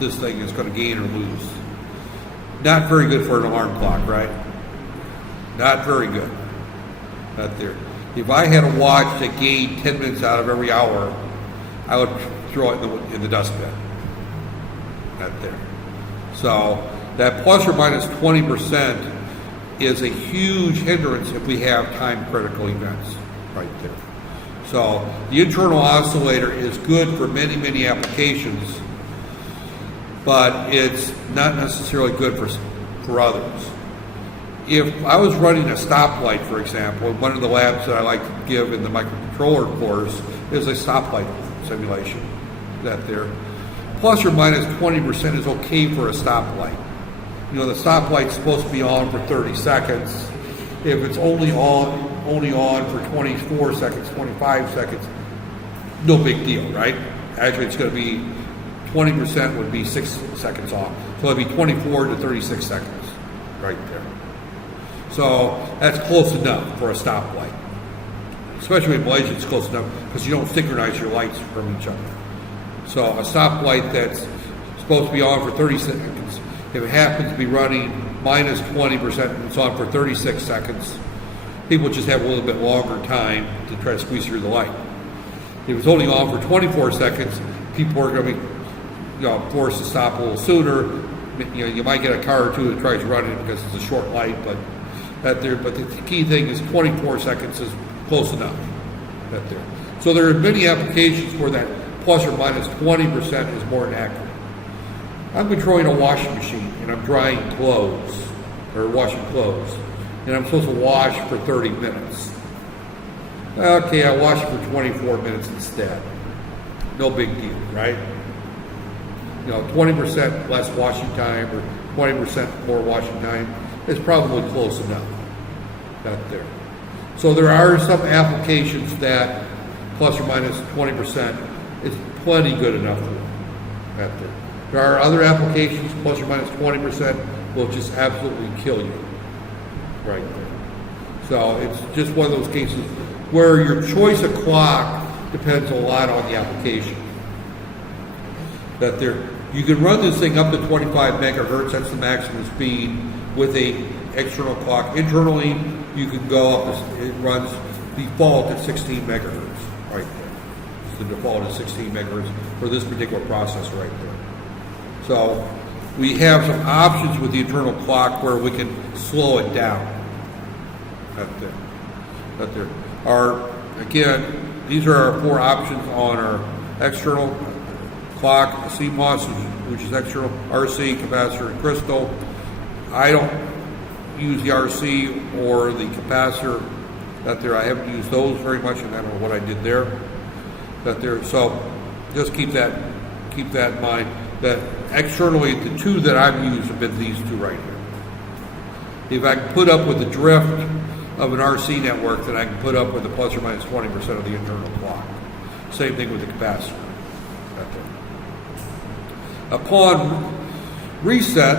this thing is going to gain or lose. Not very good for an alarm clock, right? Not very good. Not there. If I had a watch that gained 10 minutes out of every hour, I would throw it in the dustbin. Not there. So that plus or minus 20% is a huge hindrance if we have time critical events right there. So the internal oscillator is good for many, many applications, but it's not necessarily good for others. If I was running a stoplight, for example, one of the labs that I like to give in the microcontroller course is a stoplight simulation. That there, plus or minus 20% is okay for a stoplight. The stoplight's supposed to be on for 30 seconds. If it's only on for 24 seconds, 25 seconds, no big deal, right? Actually, it's going to be 20% would be 6 seconds off. So it'd be 24 to 36 seconds right there. So that's close enough for a stoplight. Especially in Malaysia, it's close enough because you don't synchronize your lights from each other. So a stoplight that's supposed to be on for 30 seconds, if it happens to be running minus 20% and it's on for 36 seconds, people just have a little bit longer time to try to squeeze through the light. If it's only on for 24 seconds, people are going to be forced to stop a little sooner. You might get a car or two that tries running it because it's a short light, but the key thing is 24 seconds is close enough. That there. So there are many applications where that plus or minus 20% is more than accurate. I'm controlling a washing machine and I'm drying clothes or washing clothes, and I'm supposed to wash for 30 minutes. Okay, I wash for 24 minutes instead. No big deal, right? 20% less washing time or 20% more washing time is probably close enough. Not there. So there are some applications that plus or minus 20% is plenty good enough for. Not there. There are other applications plus or minus 20% will just absolutely kill you. Right there. So it's just one of those cases where your choice of clock depends a lot on the application. That there, you can run this thing up to 25 megahertz, that's the maximum speed, with a external clock. Internally, you can go up, it runs default at 16 megahertz, right there. It's the default is 16 megahertz for this particular processor right there. So we have some options with the internal clock where we can slow it down. Right there. Again, these are our 4 options on our external clock, CMOS, which is external, RC, capacitor, and crystal. I don't use the RC or the capacitor. That there, I haven't used those very much, and I don't know what I did there. That there, so just keep that in mind. That externally, the 2 that I've used have been these 2 right here. If I can put up with the drift of an RC network, then I can put up with the plus or minus 20% of the internal clock. Same thing with the capacitor. Right there. Upon reset,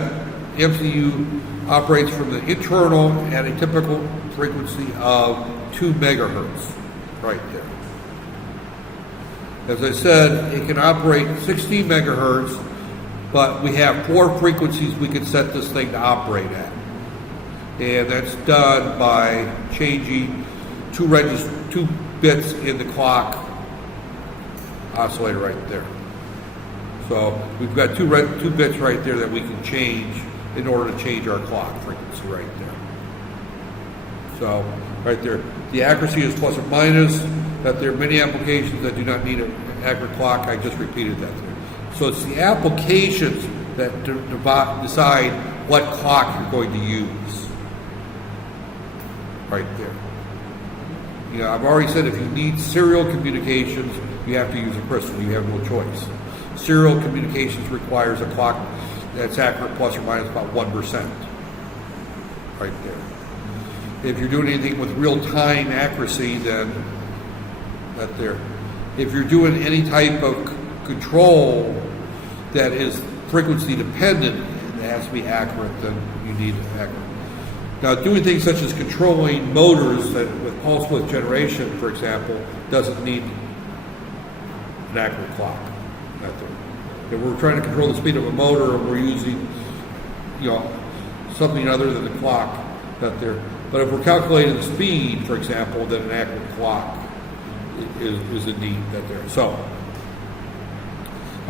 the MCU operates from the internal at a typical frequency of 2 megahertz. Right there. As I said, it can operate 16 megahertz, but we have 4 frequencies we can set this thing to operate at. And that's done by changing 2 bits in the clock oscillator right there. So we've got 2 bits right there that we can change in order to change our clock frequency right there. So right there, the accuracy is plus or minus. That there are many applications that do not need an accurate clock. I just repeated that there. So it's the applications that decide what clock you're going to use. Right there. You know, I've already said if you need serial communications, you have to use a crystal. You have no choice. Serial communications requires a clock that's accurate plus or minus about 1%. Right there. If you're doing anything with real-time accuracy, then that there. If you're doing any type of control that is frequency dependent, it has to be accurate, then you need accurate. Now, doing things such as controlling motors that with pulse width generation, for example, doesn't need an accurate clock. Right there. If we're trying to control the speed of a motor, and we're using, you know, something other than the clock, that there. But if we're calculating the speed, for example, then an accurate clock is indeed that there. So,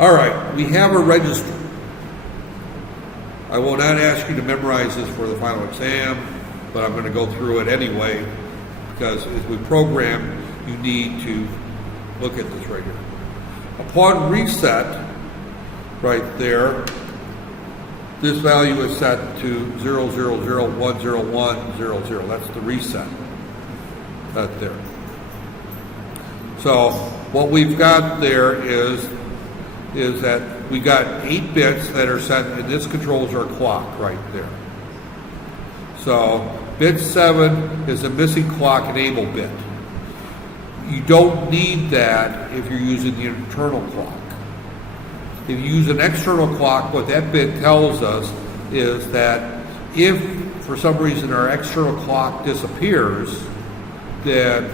all right, we have a register. I will not ask you to memorize this for the final exam, but I'm going to go through it anyway, because as we program, you need to look at this right here. Upon reset, right there, this value is set to 000010100. That's the reset. Right there. So what we've got there is that we got 8 bits that are set, and this controls our clock right there. So bit 7 is a missing clock enable bit. You don't need that if you're using the internal clock. If you use an external clock, what that bit tells us is that if for some reason our external clock disappears, then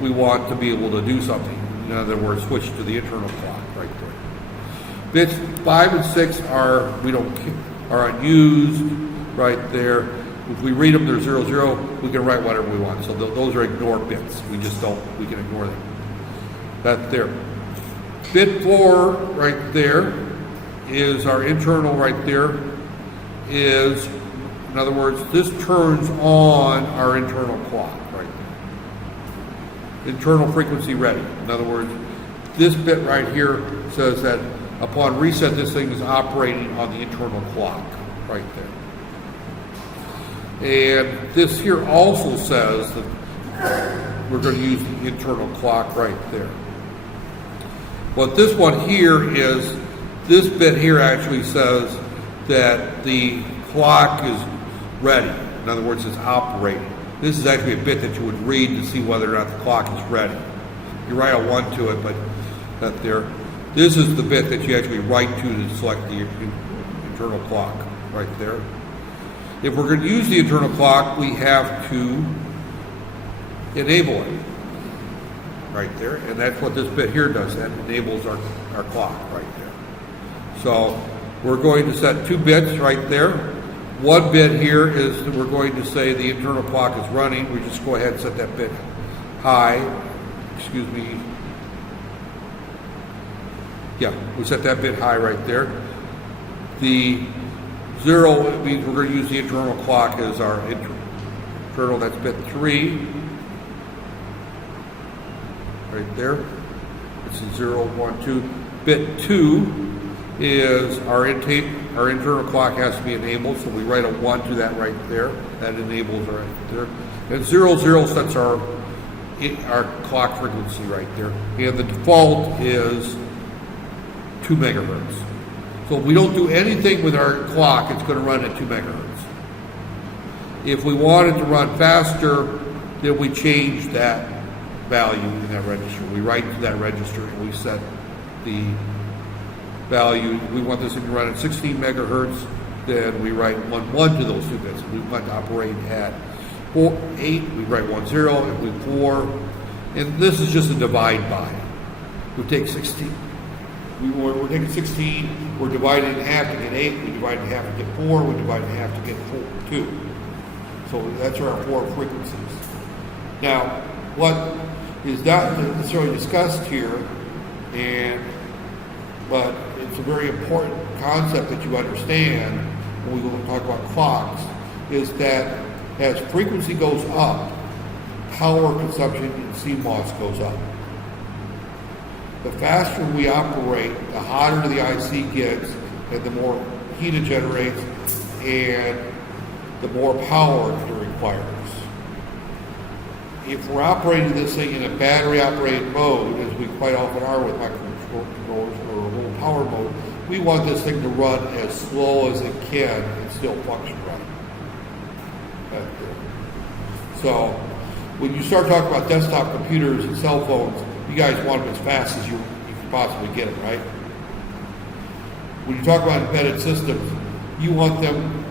we want to be able to do something. In other words, switch to the internal clock right there. Bits 5 and 6 are unused right there. If we read them, they're 00. We can write whatever we want. So those are ignored bits. We can ignore them. That's there. Bit 4 right there is our internal right there. Is, in other words, this turns on our internal clock right there. Internal frequency ready. In other words, this bit right here says that upon reset, this thing is operating on the internal clock right there. And this here also says that we're going to use the internal clock right there. What this one here is, this bit here actually says that the clock is ready. In other words, it's operating. This is actually a bit that you would read to see whether or not the clock is ready. You write a 1 to it, but that there. This is the bit that you actually write to select the internal clock right there. If we're going to use the internal clock, we have to enable it right there, and that's what this bit here does. That enables our clock right there. So we're going to set 2 bits right there. 1 bit here is that we're going to say the internal clock is running. We just go ahead and set that bit high. Excuse me. Yeah, we set that bit high right there. The 0 means we're going to use the internal clock as our internal. That's bit 3. Right there. It's a 0, 1, 2. Bit 2 is our internal clock has to be enabled, so we write a 1 to that right there. That enables right there. And 00 sets our clock frequency right there. And the default is 2 megahertz. So if we don't do anything with our clock, it's going to run at 2 megahertz. If we want it to run faster, then we change that value in that register. We write to that register and we set the value. We want this thing to run at 16 megahertz, then we write 1 to those two bits. We want to operate at 8, we write 10, if we 4, and this is just a divide by. We take 16. We're taking 16, we're dividing in half to get 8, we divide in half to get 4, we divide in half to get 2. So that's our 4 frequencies. Now, what is not necessarily discussed here, but it's a very important concept that you understand when we talk about clocks, is that as frequency goes up, power consumption in CMOS goes up. The faster we operate, the hotter the IC gets, and the more heat it generates, and the more power it requires. If we're operating this thing in a battery-operated mode, as we quite often are with microcontrollers or low power mode, we want this thing to run as slow as it can and still function right. So, when you start talking about desktop computers and cell phones, you guys want them as fast as you can possibly get them, right? When you talk about embedded systems, you want them,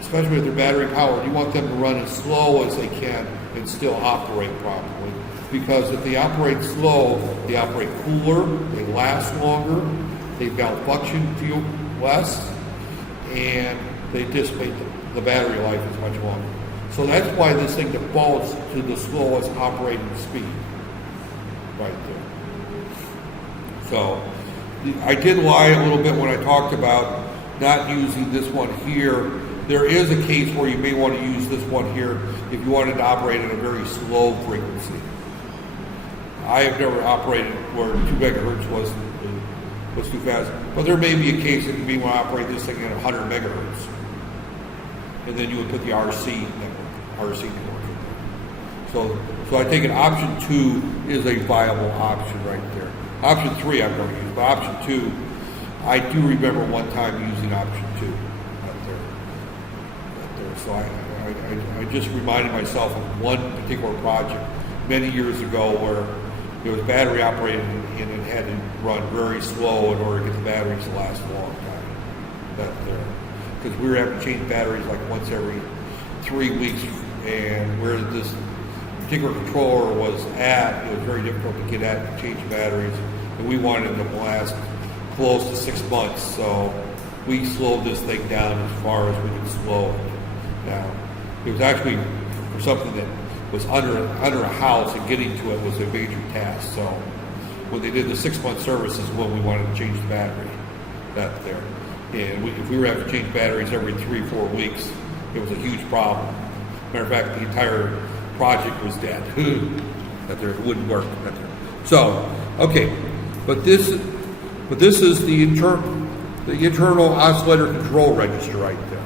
especially if they're battery powered, you want them to run as slow as they can and still operate properly. Because if they operate slow, they operate cooler, they last longer, they malfunction less, and they dissipate the battery life is much longer. So that's why this thing defaults to the slowest operating speed. Right there. So I did lie a little bit when I talked about not using this one here. There is a case where you may want to use this one here if you wanted to operate at a very slow frequency. I have never operated where 2 megahertz was too fast, but there may be a case that you may want to operate this thing at 100 megahertz, and then you would put the RC network. So I think option 2 is a viable option right there. Option 3 I'm going to use, but option 2, I do remember one time using option 2 right there. So I just reminded myself of one particular project many years ago where it was battery operated and it had to run very slow in order to get the batteries to last a long time. Because we were having to change batteries like once every 3 weeks, and where this particular controller was at, it was very difficult to get at and change batteries, and we wanted them to last close to 6 months, so we slowed this thing down as far as we could slow it. Now, it was actually for something that was under a house, and getting to it was a major task. So when they did the 6-month service is when we wanted to change the battery. That there, and if we were having to change batteries every 3-4 weeks, it was a huge problem. Matter of fact, the entire project was dead. It wouldn't work. So, okay, but this is the internal oscillator control register right there.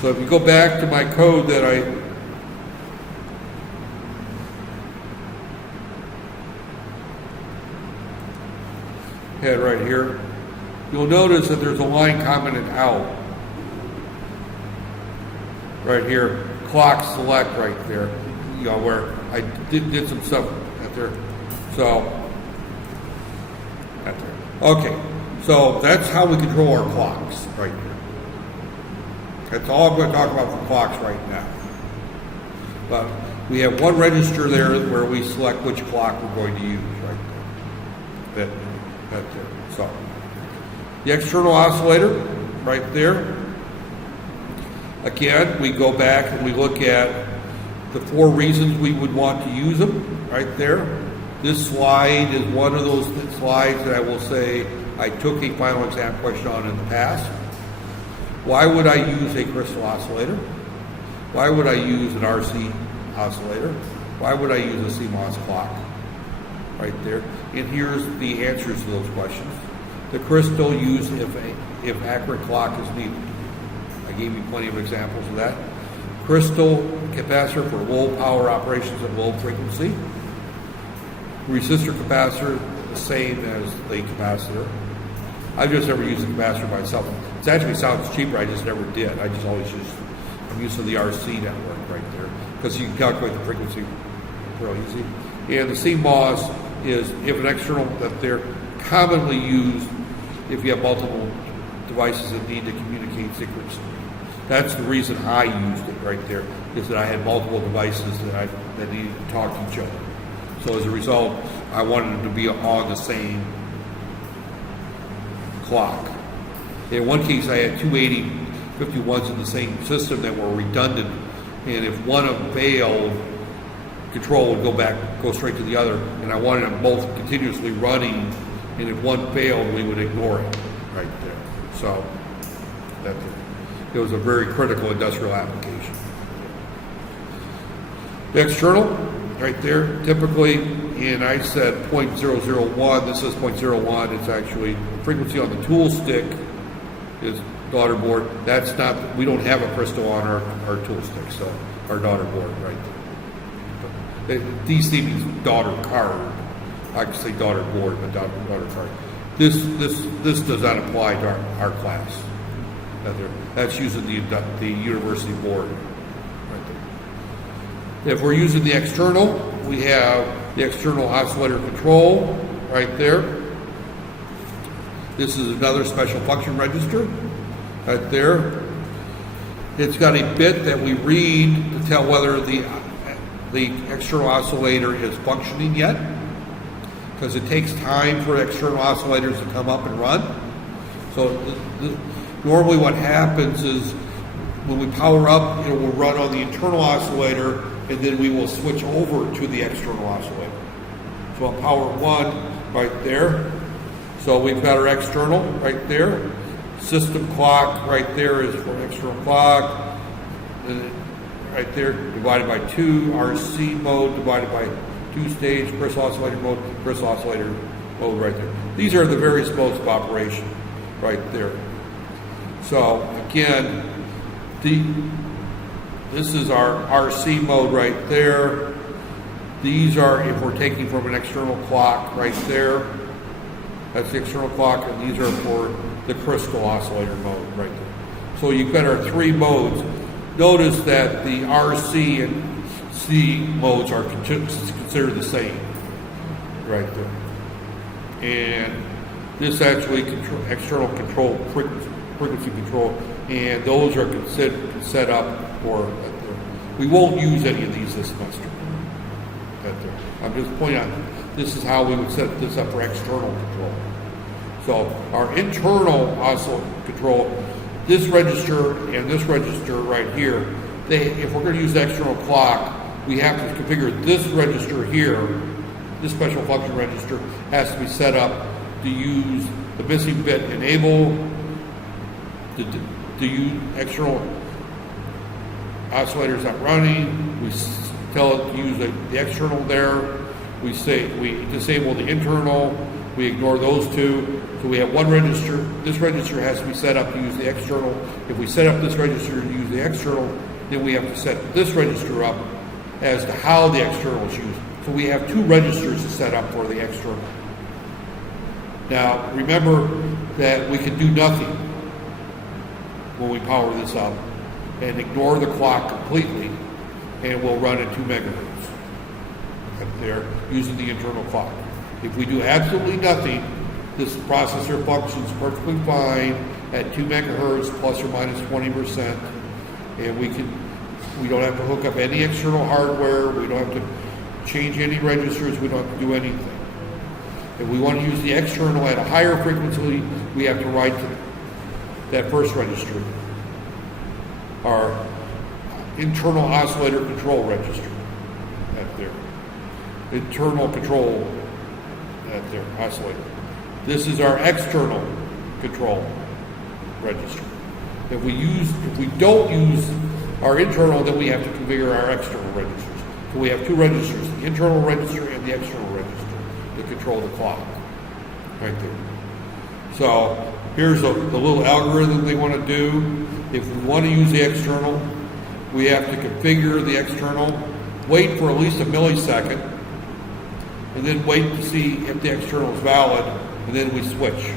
So if you go back to my code that I had right here, you'll notice that there's a line commented out right here, clock select right there, where I did some stuff right there. So, right there. Okay, so that's how we control our clocks right there. That's all I'm going to talk about for clocks right now. But we have one register there where we select which clock we're going to use right there. That there. So, the external oscillator right there. Again, we go back and we look at the 4 reasons we would want to use them right there. This slide is one of those slides that I will say I took a final exam question on in the past. Why would I use a crystal oscillator? Why would I use an RC oscillator? Why would I use a CMOS clock? Right there. And here's the answers to those questions. The crystal used if accurate clock is needed. I gave you plenty of examples of that. Crystal capacitor for low power operations at low frequency. Resistor capacitor, the same as the capacitor. I've just never used a capacitor myself. It actually sounds cheaper, I just never did. I just always I'm used to the RC network right there, because you can calculate the frequency real easy. And the CMOS is, if an external, that they're commonly used if you have multiple devices that need to communicate secrets. That's the reason I used it right there, is that I had multiple devices that needed to talk to each other. So as a result, I wanted them to be on the same clock. In one case, I had two 8051s in the same system that were redundant, and if one of them failed, control would go straight to the other, and I wanted them both continuously running, and if one failed, we would ignore it right there. So it was a very critical industrial application. The external, right there, typically, and I said 0.001, this is 0.01, it's actually frequency on the tool stick is daughter board. That's not, we don't have a crystal on our tool stick, so our daughter board right there. DC means daughter card. I could say daughter board, but daughter card. This does not apply to our class. That's using the university board right there. If we're using the external, we have the external oscillator control right there. This is another special function register right there. It's got a bit that we read to tell whether the external oscillator is functioning yet, because it takes time for external oscillators to come up and run. So normally what happens is when we power up, it will run on the internal oscillator, and then we will switch over to the external oscillator. So on power 1 right there. So we've got our external right there. System clock right there is for external clock. And right there divided by 2. RC mode divided by 2-stage. Crystal oscillator mode right there. These are the various modes of operation right there. So again, this is our RC mode right there. These are if we're taking from an external clock right there. That's the external clock, and these are for the crystal oscillator mode right there. So you've got our 3 modes. Notice that the RC and C modes are considered the same right there. And this actually external control, frequency control, and those are considered set up for right there. We won't use any of these this semester. Right there. I'm just pointing out, this is how we would set this up for external control. So our internal oscillator control, this register and this register right here, if we're going to use the external clock, we have to configure this register here. This special function register has to be set up to use the missing bit enable, to use external oscillator's not running. We tell it to use the external there. We say we disable the internal. We ignore those 2. So we have one register. This register has to be set up to use the external. If we set up this register to use the external, then we have to set this register up as to how the external is used. So we have 2 registers to set up for the external. Now remember that we can do nothing when we power this up and ignore the clock completely, and we'll run at 2 megahertz up there using the internal clock. If we do absolutely nothing, this processor functions perfectly fine at 2 megahertz plus or minus 20%, and we don't have to hook up any external hardware. We don't have to change any registers. We don't have to do anything. If we want to use the external at a higher frequency, we have to write to that first register, our internal oscillator control register, right there. Internal control, right there, oscillator. This is our external control register. If we don't use our internal, then we have to configure our external registers. So we have 2 registers, the internal register and the external register, to control the clock, right there. So here's the little algorithm they want to do. If we want to use the external, we have to configure the external, wait for at least a millisecond, and then wait to see if the external is valid, and then we switch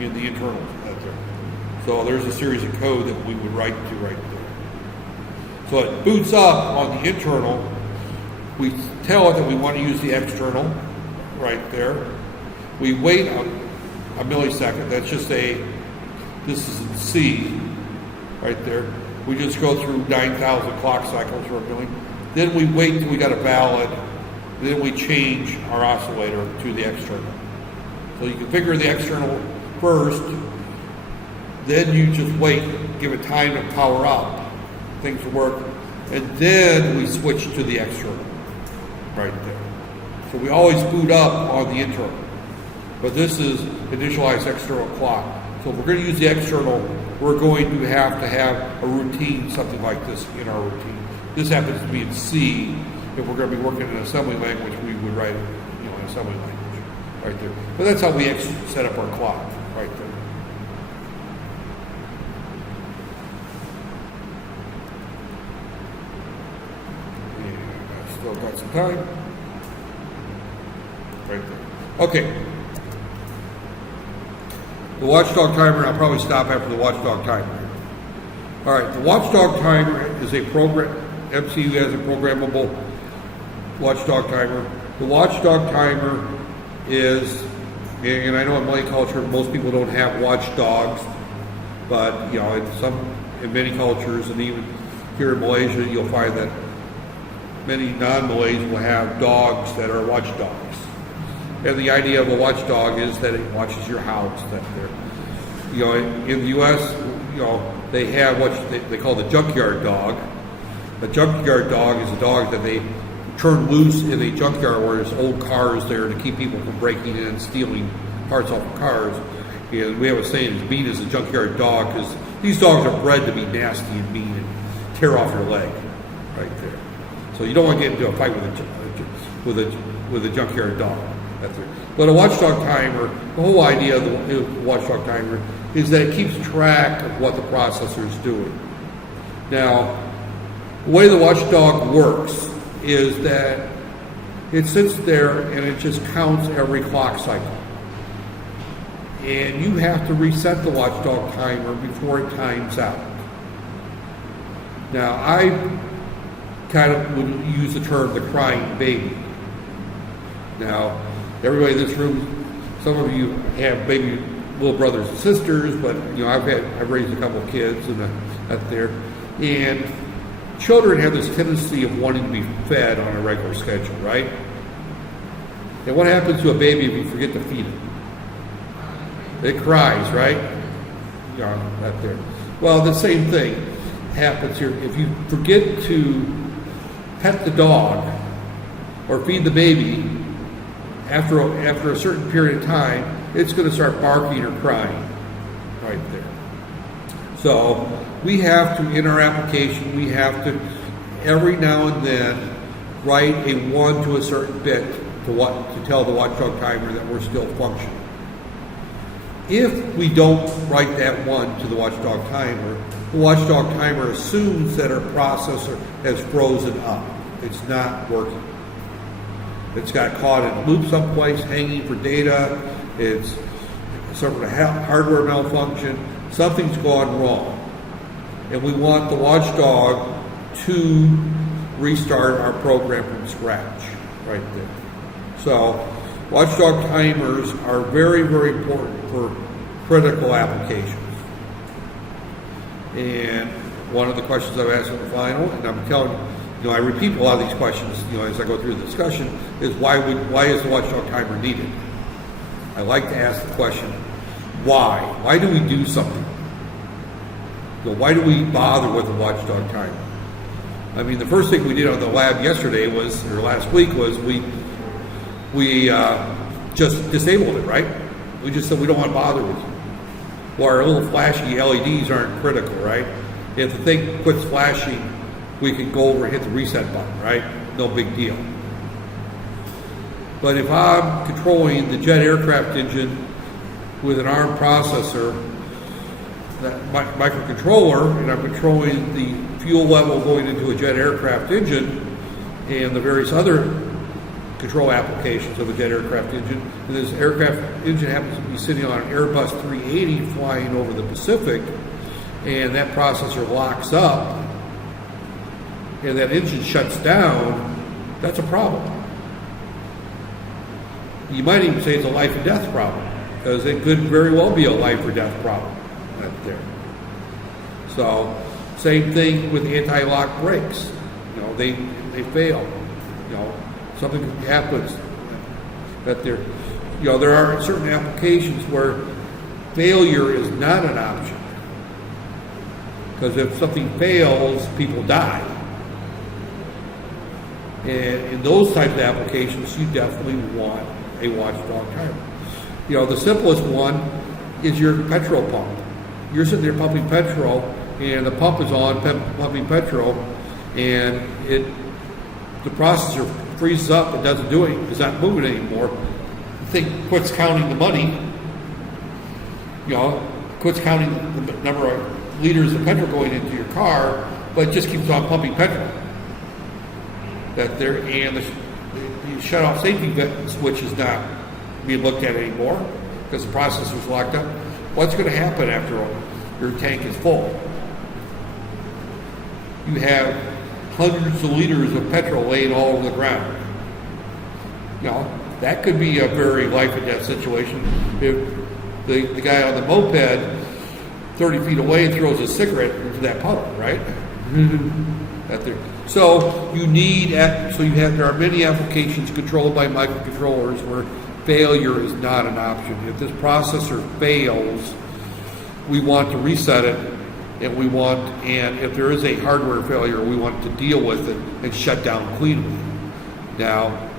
in the internal right there. So there's a series of code that we would write to right there. So it boots up on the internal. We tell it that we want to use the external right there. We wait a millisecond. That's just this is in C, right there. We just go through 9,000 clock cycles for a milli. Then we wait till we got a valid. Then we change our oscillator to the external. So you configure the external first, then you just wait, give it time to power up, things will work, and then we switch to the external, right there. So we always boot up on the internal, but this is initialized external clock. So if we're going to use the external, we're going to have a routine, something like this in our routine. This happens to be in C. If we're going to be working in assembly language, we would write it, in assembly language, right there. But that's how we set up our clock, right there. And I still got some time. Right there. Okay. The watchdog timer, I'll probably stop after the watchdog timer. All right, the watchdog timer is a program, MCU has a programmable watchdog timer. The watchdog timer is, and I know in Malay culture most people don't have watchdogs, but in many cultures, and even here in Malaysia, you'll find that many non-Malays will have dogs that are watchdogs. And the idea of a watchdog is that it watches your house. That in the U.S., they have what they call the junkyard dog. A junkyard dog is a dog that they turn loose in a junkyard where there's old cars there to keep people from breaking in and stealing parts off of cars. And we have a saying, as mean as a junkyard dog, because these dogs are bred to be nasty and mean and tear off your leg, right there. So you don't want to get into a fight with a junkyard dog. But a watchdog timer, the whole idea of the watchdog timer is that it keeps track of what the processor is doing. Now, the way the watchdog works is that it sits there and it just counts every clock cycle. And you have to reset the watchdog timer before it times out. Now, I kind of would use the term the crying baby. Now, everybody in this room, some of you have maybe little brothers and sisters, but I've raised a couple of kids up there, and children have this tendency of wanting to be fed on a regular schedule, right? And what happens to a baby if you forget to feed it? It cries, right? Up there. Well, the same thing happens here. If you forget to pet the dog or feed the baby, after a certain period of time, it's going to start barking or crying right there. So we have to, in our application, we have to every now and then write a 1 to a certain bit to tell the watchdog timer that we're still functioning. If we don't write that 1 to the watchdog timer assumes that our processor has frozen up. It's not working. It's got caught in a loop someplace, hanging for data. It's suffered a hardware malfunction. Something's gone wrong. And we want the watchdog to restart our program from scratch, right there. So, watchdog timers are very, very important for critical applications. And one of the questions I've asked in the final, and I'm telling you, I repeat a lot of these questions, as I go through the discussion, is why is the watchdog timer needed? I like to ask the question, why? Why do we do something? Why do we bother with the watchdog timer? I mean, the first thing we did on the lab last week was we just disabled it, right? We just said we don't want to bother with it. Well, our little flashy LEDs aren't critical, right? If the thing quits flashing, we can go over and hit the reset button, right? No big deal. But if I'm controlling the jet aircraft engine with an ARM processor, that microcontroller, and I'm controlling the fuel level going into a jet aircraft engine and the various other control applications of a jet aircraft engine, and this aircraft engine happens to be sitting on an Airbus 380 flying over the Pacific, and that processor locks up, and that engine shuts down, that's a problem. You might even say it's a life and death problem. because it could very well be a life or death problem right there. So, same thing with anti-lock brakes. You know, they fail. You know, something happens that there. You know, there are certain applications where failure is not an option, because if something fails, people die. And in those types of applications, you definitely want a watchdog timer. You know, the simplest one is your petrol pump. You're sitting there pumping petrol, and the pump is on, pumping petrol, and the processor freezes up and doesn't do anything, it's not moving anymore. The thing quits counting the money, you know, quits counting the number of liters of petrol going into your car, but it just keeps on pumping petrol. And the shut-off safety switch is not being looked at anymore because the processor's locked up. What's going to happen after your tank is full? You have hundreds of liters of petrol laying all over the ground. You know, that could be a very life and death situation. If the guy on the moped 30 feet away throws a cigarette into that puddle, right? So there are many applications controlled by microcontrollers where failure is not an option. If this processor fails, we want to reset it, and if there is a hardware failure, we want to deal with it and shut down cleanly. Now,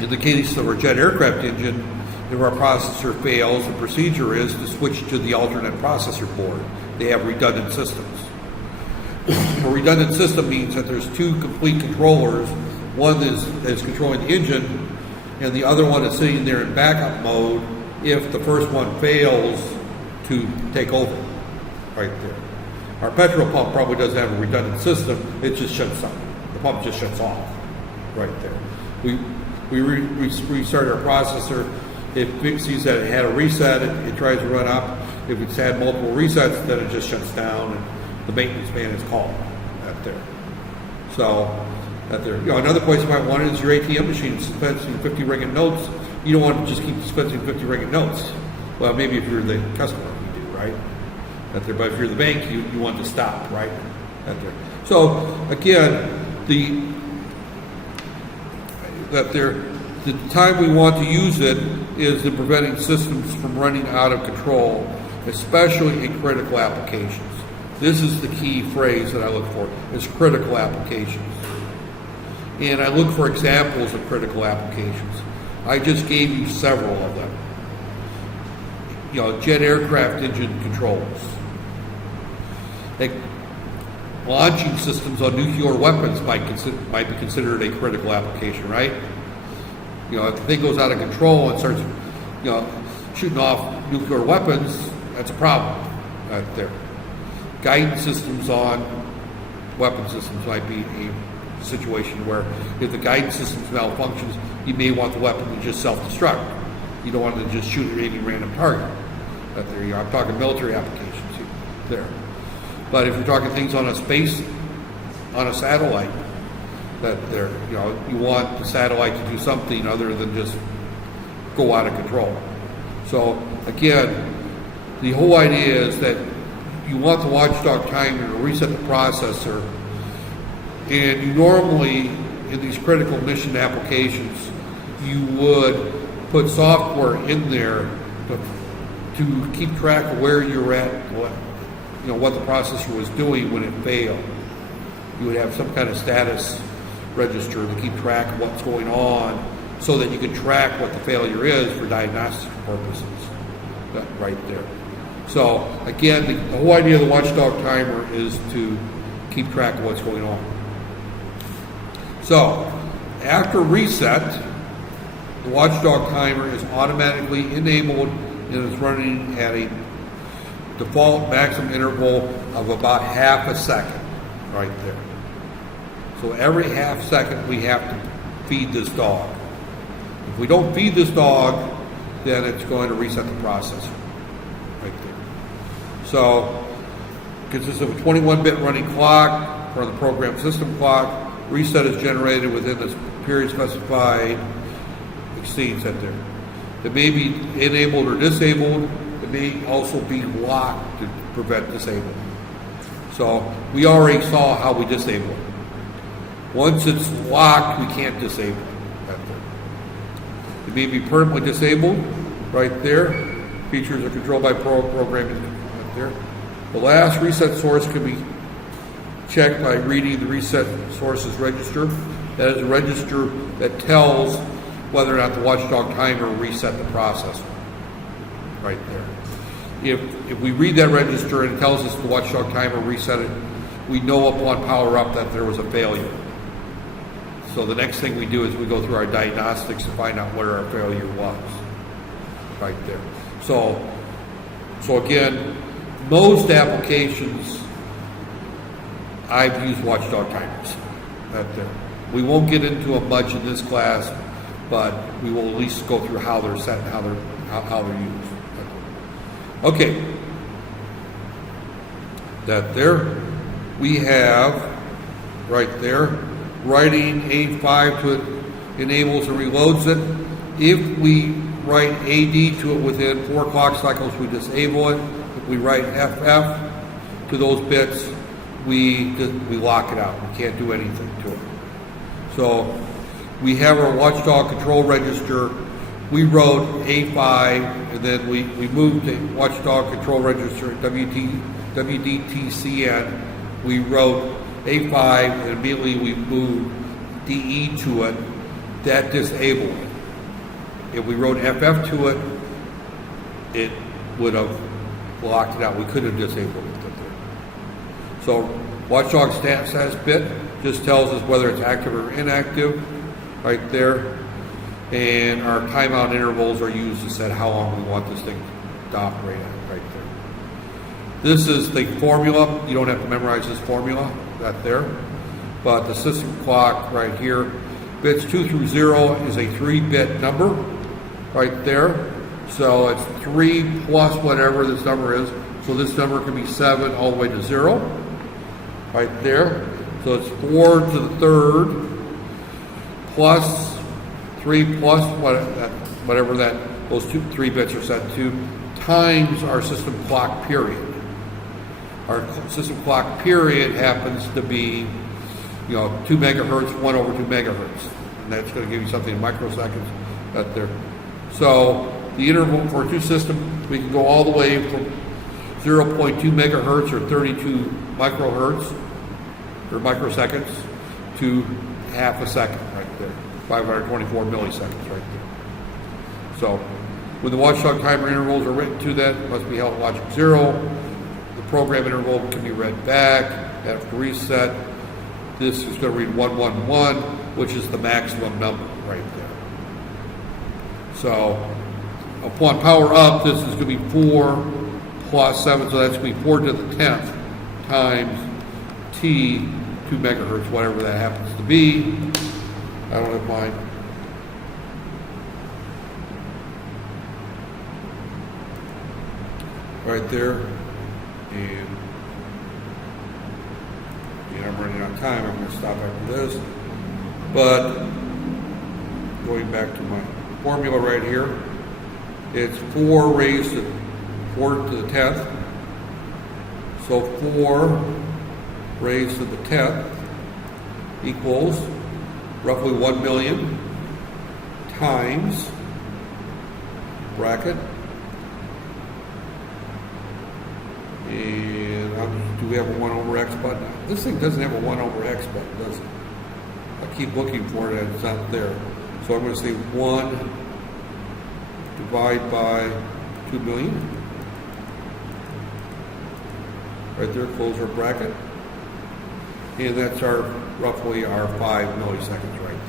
in the case of our jet aircraft engine, if our processor fails, the procedure is to switch to the alternate processor board. They have redundant systems. A redundant system means that there's two complete controllers. One is controlling the engine, and the other one is sitting there in backup mode if the first one fails to take over, right there. Our petrol pump probably doesn't have a redundant system. It just shuts off. The pump just shuts off, right there. We restart our processor. If it sees that it had a reset, it tries to run up. If it's had multiple resets, then it just shuts down, and the maintenance man is called out there. So, another place you might want it is your ATM machine dispensing 50 ringgit notes. You don't want to just keep dispensing 50 ringgit notes. Well, maybe if you're the customer, you do, right? But if you're the bank, you want to stop, right? So, again, the time we want to use it is in preventing systems from running out of control, especially in critical applications. This is the key phrase that I look for, is critical applications. And I look for examples of critical applications. I just gave you several of them. You know, jet aircraft engine controls. Like launching systems on nuclear weapons might be considered a critical application, right? You know, if the thing goes out of control and starts, you know, shooting off nuclear weapons, that's a problem right there. Guidance systems on weapon systems might be a situation where if the guidance systems malfunctions, you may want the weapon to just self-destruct. You don't want to just shoot at any random target. But there you are. I'm talking military applications there. But if you're talking things on a satellite, that there, you know, you want the satellite to do something other than just go out of control. So again, the whole idea is that you want the watchdog timer to reset the processor, and you normally, in these critical mission applications, you would put software in there to keep track of where you're at, what the processor was doing when it failed. You would have some kind of status register to keep track of what's going on so that you can track what the failure is for diagnostic purposes. Right there. So again, the whole idea of the watchdog timer is to keep track of what's going on. So after reset, the watchdog timer is automatically enabled and is running at a default maximum interval of about half a second right there. So every half second we have to feed this dog. If we don't feed this dog, then it's going to reset the processor right there. So it consists of a 21-bit running clock for the program system clock. Reset is generated within the period specified, exceeds that there. It may be enabled or disabled. It may also be locked to prevent disabling. So we already saw how we disable it. Once it's locked, we can't disable it. It may be permanently disabled, right there. Features are controlled by programming, right there. The last reset source can be checked by reading the reset sources register. That is a register that tells whether or not the watchdog timer will reset the processor, right there. If we read that register and it tells us the watchdog timer reset it, we know upon power up that there was a failure. So the next thing we do is we go through our diagnostics to find out where our failure was, right there. So again, most applications I've used watchdog timers, right there. We won't get into them much in this class, but we will at least go through how they're set and how they're used. Okay, that there we have right there writing A5 to it enables and reloads it. If we write AD to it within 4 clock cycles, we disable it. If we write FF to those bits, we lock it out. We can't do anything to it. So we have our watchdog control register. We wrote A5, and then we moved the watchdog control register WDTCN. We wrote A5, and immediately we moved DE to it. That disabled it. If we wrote FF to it, it would have locked it out. We could have disabled it. So watchdog status bit just tells us whether it's active or inactive, right there. And our timeout intervals are used to set how long we want this thing to operate at, right there. This is the formula. You don't have to memorize this formula, that there. But the system clock right here, bits 2 through 0 is a 3-bit number, right there. So it's 3 plus whatever this number is. So this number can be 7 all the way to 0, right there. So it's 4 to the 3rd plus 3 plus whatever those 3 bits are set to, times our system clock period. Our system clock period happens to be, 2 megahertz, 1 over 2 megahertz. And that's going to give you something in microseconds right there. So the interval for 2 systems, we can go all the way from 0.2 megahertz or 32 microhertz or microseconds to half a second right there. 524 milliseconds right there. So when the watchdog timer intervals are written to that, it must be held at logic 0. The program interval can be read back after reset. This is going to read 111, which is the maximum number right there. So upon power up, this is going to be 4 plus 7, so that's going to be 4 to the 10th times T 2 megahertz, whatever that happens to be. I don't have mine. Right there. And I'm running out of time. I'm going to stop after this. But going back to my formula right here, it's 4 raised to 4 to the 10th. So 4 raised to the 10th equals roughly 1 million times bracket. And do we have a 1 over x button? This thing doesn't have a 1 over x button, does it? I keep looking for it and it's not there. So I'm going to say 1 divide by 2 million. Right there, close our bracket. And that's roughly our 5 milliseconds right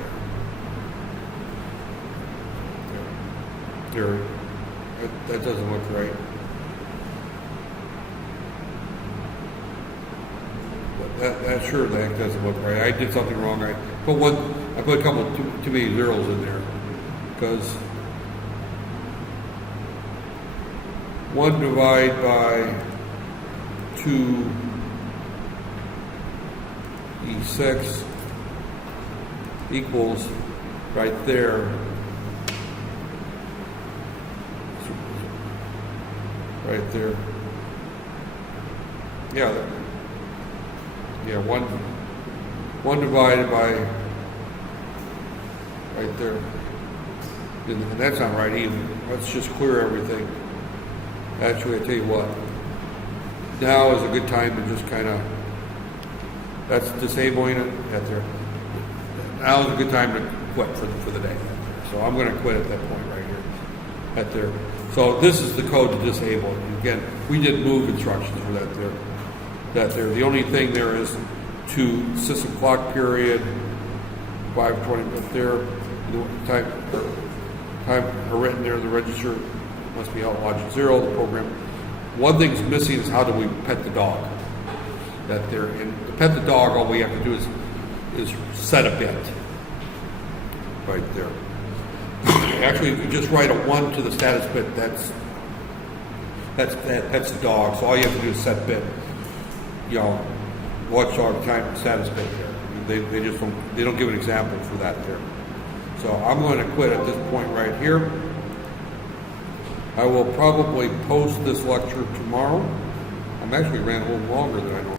there. That doesn't look right. That sure the heck doesn't look right. I did something wrong. I put a couple too many zeros in there because 1 divided by 2 E6 equals right there right there. Yeah. Yeah, one divided by, right there. And that's not right either. Let's just clear everything. Actually, I tell you what, now is a good time to just kind of, that's disabling it at there. Now is a good time to quit for the day. So I'm going to quit at that point right here, at there. So this is the code to disable it. Again, we did move instructions for that there. The only thing there is to system clock period, 5:20 there, time written there, the register must be out logic 0, the program. One thing's missing is how do we pet the dog? That there, and to pet the dog, all we have to do is set a bit. Right there. Actually, if you just write a 1 to the status bit, that's the dog. So all you have to do is set bit. You know, watchdog time status bit there. They just don't give an example for that there. So I'm going to quit at this point right here. I will probably post this lecture tomorrow. I'm actually ran a little longer than I normally.